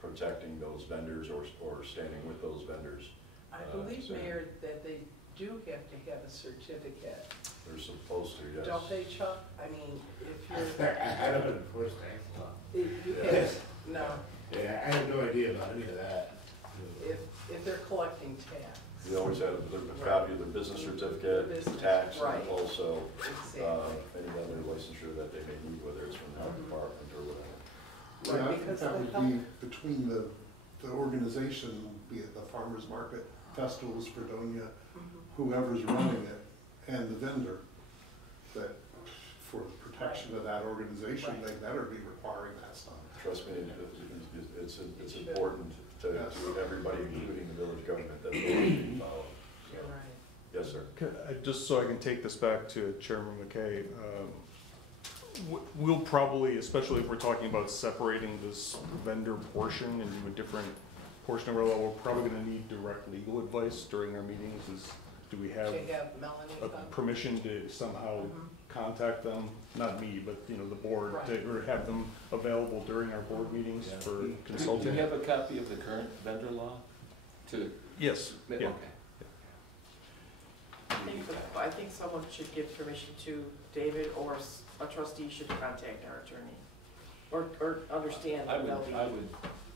protecting those vendors or standing with those vendors. I believe, so Mayor, that they do have to have a certificate. They're supposed to, yes. Don't they, Chuck? I mean, if you're. I don't enforce tax law. You Yes. can, no, Yeah, I have no idea about any of that. if they're collecting tax. You always have a copy of their business certificate, Business, tax, right. and also Exactly. any other licensure that they may need, whether it's from the health department or whatever. Yeah, I think Because that the would health- be between the organization, be it the farmer's market, Festivals Fredonia, whoever's running it, and the vendor, that for the protection of that organization, Right. they better be requiring that stuff. Trust me, it's important to everybody, including the village government, that they follow. You're right. Yes, sir. Just so I can take this back to Chairman McKay, we'll probably, especially if we're talking about separating this vendor portion into a different portion of our law, we're probably gonna need direct legal advice during our meetings. Do we have To have Melanie a come. permission to somehow contact them? Not me, but, you know, the board, Right. or have them available during our board meetings Yeah. for Do you consulting? have a copy of the current vendor law? Yes, yeah. Okay. I think someone should give permission to David, or a trustee should contact our attorney, or understand I that would, they'll be. I would,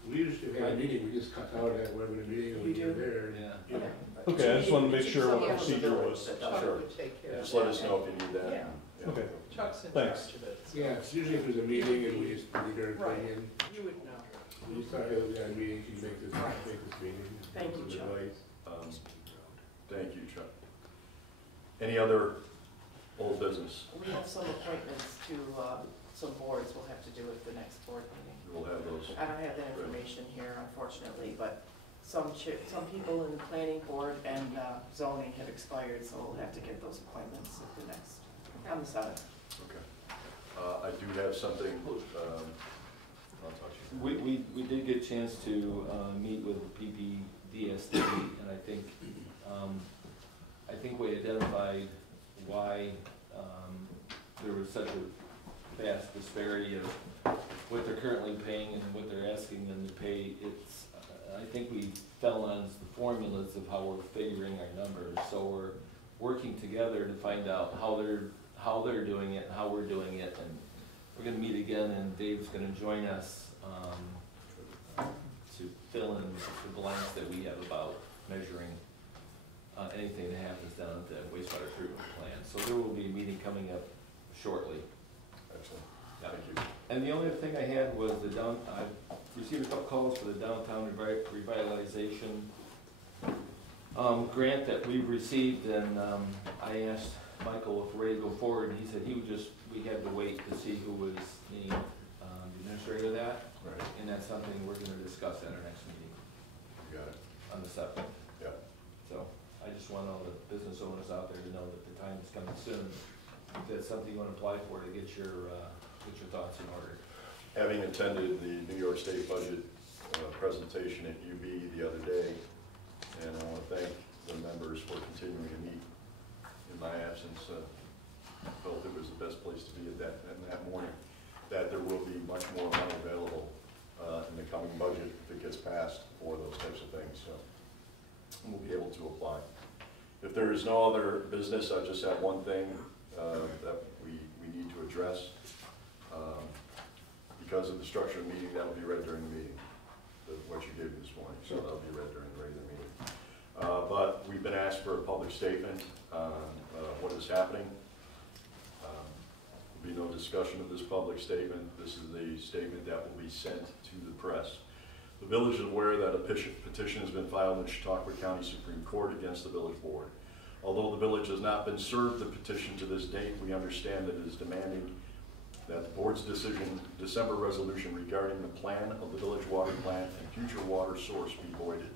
We usually have a meeting, we just cut out at wherever the meeting, and You we're do? there. and, yeah. you know, Okay, I just wanna make sure what Somebody the else in procedure village was. that does Chuck Sure. would take care of Just that. let us know if you need that. Yeah. Yeah. Okay. Chuck's in Thanks. charge of it. so- Yeah, it's usually if there's a meeting and we just need their Right. opinion. You would know. We just talk about that meeting, you make this meeting. Thank you, Give Chuck. advice. Thank you, Chuck. Any other old business? We have some appointments to, some boards we'll have to do at the next board meeting. We'll have those. I don't have that information here unfortunately, but some people in the planning board and zoning have expired, so we'll have to get those appointments at the next, on the 7th. Okay. I do have something, I'll talk to you. We did get a chance to meet with PPDSD, and I think we identified why there was such a vast disparity of what they're currently paying and what they're asking them to pay. I think we fell on the formulas of how we're figuring our numbers, so we're working together to find out how they're doing it and how we're doing it, and we're gonna meet again, and Dave's gonna join us to fill in the blanks that we have about measuring anything that happens down at the wastewater treatment plant. So there will be a meeting coming up shortly. Excellent. Yeah. Thank you. And the only thing I had was I received a couple calls for the downtown revitalization grant that we've received, and I asked Michael if we're ready to go forward, and he said we had to wait to see who was the administrator of that, Right, and that's something we're gonna discuss at our next meeting you got it. on the 7th. Yeah. So I just want all the business owners out there to know that the time is coming soon. If that's something you wanna apply for, to get your thoughts in order. Having attended the New York State budget presentation at UB the other day, and I want to thank the members for continuing to meet in my absence felt it was the best place to be at that morning, that there will be much more money available in the coming budget if it gets passed for those types of things. So we'll be able to apply. If there is no other business, I just have one thing that we need to address. Because of the structure of the meeting, that will be read during the meeting, what you gave me this morning, so that'll be read during the regular meeting. But we've been asked for a public statement on what is happening. There'll be no discussion of this public statement. This is the statement that will be sent to the press. The village is aware that a petition has been filed in Chautauqua County Supreme Court against the village board. Although the village has not been served the petition to this date, we understand that it is demanding that the board's December resolution regarding the plan of the village water plant and future water source be voided.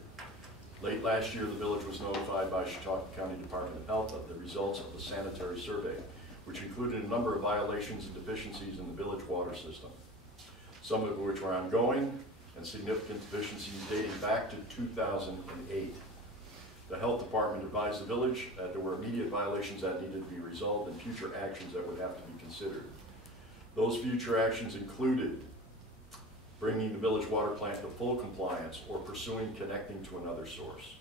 Late last year, the village was notified by Chautauqua County Department of Health of the results of the sanitary survey, which included a number of violations and deficiencies in the village water system, some of which were ongoing and significant deficiencies dating back to 2008. The health department advised the village that there were immediate violations that needed to be resolved and future actions that would have to be considered. Those future actions included bringing the village water plant to full compliance or pursuing connecting to another source.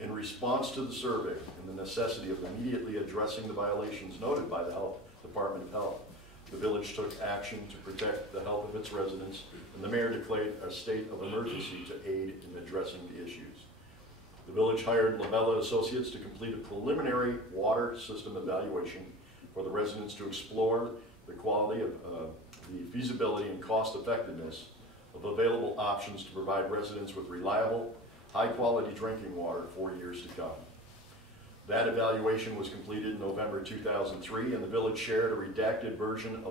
In response to the survey and the necessity of immediately addressing the violations noted by the Health Department of Health, the village took action to protect the health of its residents, and the mayor declared a state of emergency to aid in addressing the issues. The village hired Labella Associates to complete a preliminary water system evaluation for the residents to explore the quality of the feasibility and cost effectiveness of available options to provide residents with reliable, high-quality drinking water for years to come. That evaluation was completed in November 2003, and the village shared a redacted version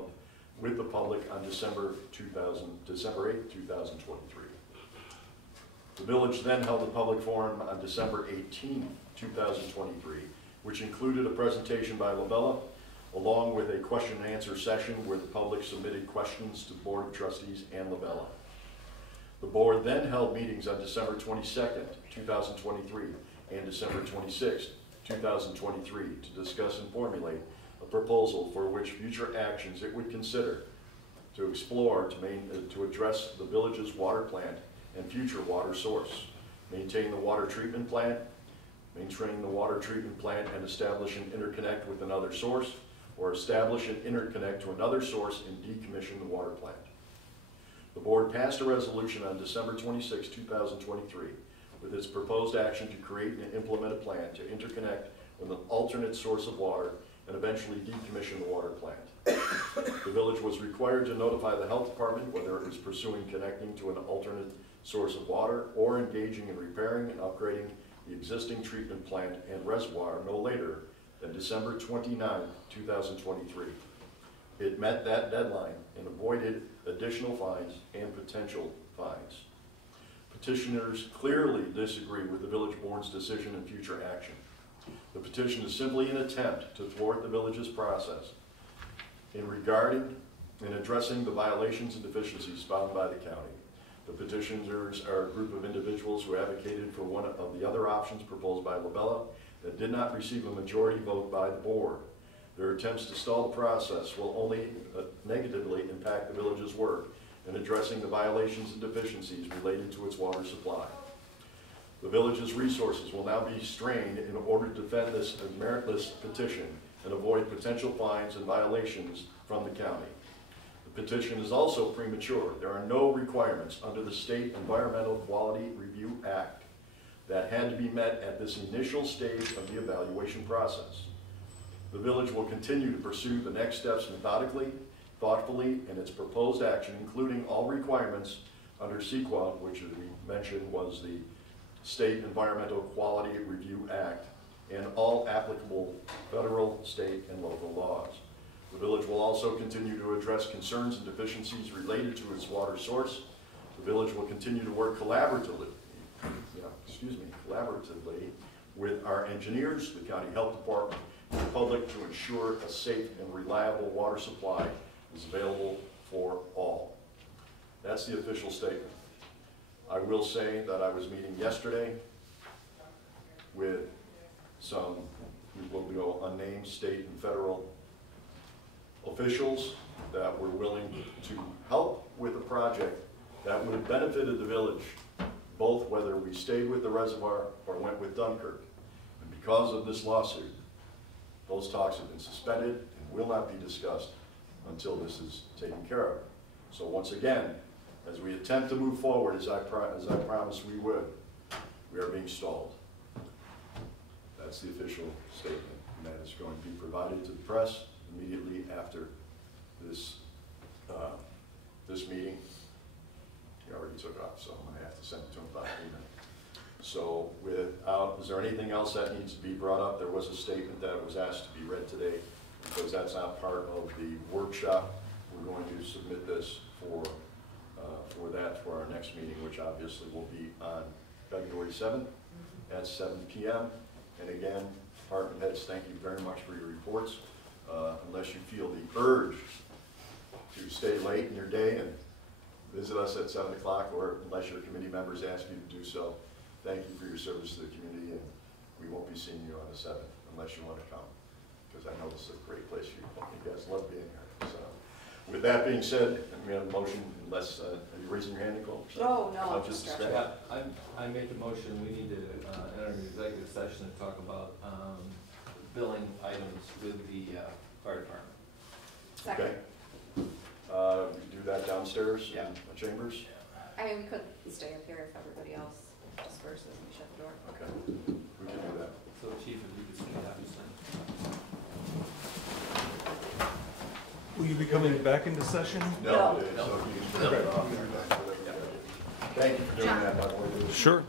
with the public on December 8, 2023. The village then held a public forum on December 18, 2023, which included a presentation by Labella, along with a question and answer session where the public submitted questions to the Board of Trustees and Labella. The board then held meetings on December 22nd, 2023 and December 26th, 2023 to discuss and formulate a proposal for which future actions it would consider to explore to address the village's water plant and future water source, maintain the water treatment plant, maintain the water treatment plant and establish an interconnect with another source, or establish an interconnect to another source and decommission the water plant. The board passed a resolution on December 26, 2023 with its proposed action to create and implement a plan to interconnect with an alternate source of water and eventually decommission the water plant. The village was required to notify the health department whether it was pursuing connecting to an alternate source of water or engaging in repairing and upgrading the existing treatment plant and reservoir no later than December 29, 2023. It met that deadline and avoided additional fines and potential fines. Petitioners clearly disagree with the village board's decision and future action. The petition is simply an attempt to thwart the village's process in addressing the violations and deficiencies found by the county. The petitioners are a group of individuals who advocated for one of the other options proposed by Labella that did not receive a majority vote by the board. Their attempts to stall the process will only negatively impact the village's work in addressing the violations and deficiencies related to its water supply. The village's resources will now be strained in order to defend this meritless petition and avoid potential fines and violations from the county. The petition is also premature. There are no requirements under the State Environmental Quality Review Act that had to be met at this initial stage of the evaluation process. The village will continue to pursue the next steps methodically, thoughtfully in its proposed action, including all requirements under CEQA, which as we mentioned was the State Environmental Quality Review Act, and all applicable federal, state, and local laws. The village will also continue to address concerns and deficiencies related to its water source. The village will continue to work collaboratively with our engineers, the county health department, and the public to ensure a safe and reliable water supply is available for all. That's the official statement. I will say that I was meeting yesterday with some, what we call unnamed state and federal officials that were willing to help with a project that would have benefited the village, both whether we stayed with the reservoir or went with Dunkirk. And because of this lawsuit, those talks have been suspended and will not be discussed until this is taken care of. So once again, as we attempt to move forward, as I promised we would, we are being stalled. That's the official statement, and that is going to be provided to the press immediately after this, this meeting. He already took it off, so I'm gonna have to send it to him by email. So is there anything else that needs to be brought up? There was a statement that was asked to be read today, because that's not part of the workshop. We're going to submit this for our next meeting, which obviously will be on February 7th at 7 p.m. And again, department heads, thank you very much for your reports. Unless you feel the urge to stay late in your day and visit us at 7 o'clock, or unless your committee members ask you to do so, thank you for your service to the community, and we won't be seeing you on the 7th unless you want to come, because I know this is a great place for you. You guys love being here. So, with that being said, we have a motion, unless, are you raising your hand, Nicole? Oh, no, I'm just just stretching. Yeah, I make a motion, we need to enter an executive session to talk about billing items with the fire department. Second. Okay. We do that downstairs in the chambers? I mean, we could stay up here if everybody else disperses and we shut the door. Okay, we can do that. So chief, if you could say that, Will you be coming back into session? No. So you can turn it off. Thank you for doing that, by the way. Sure.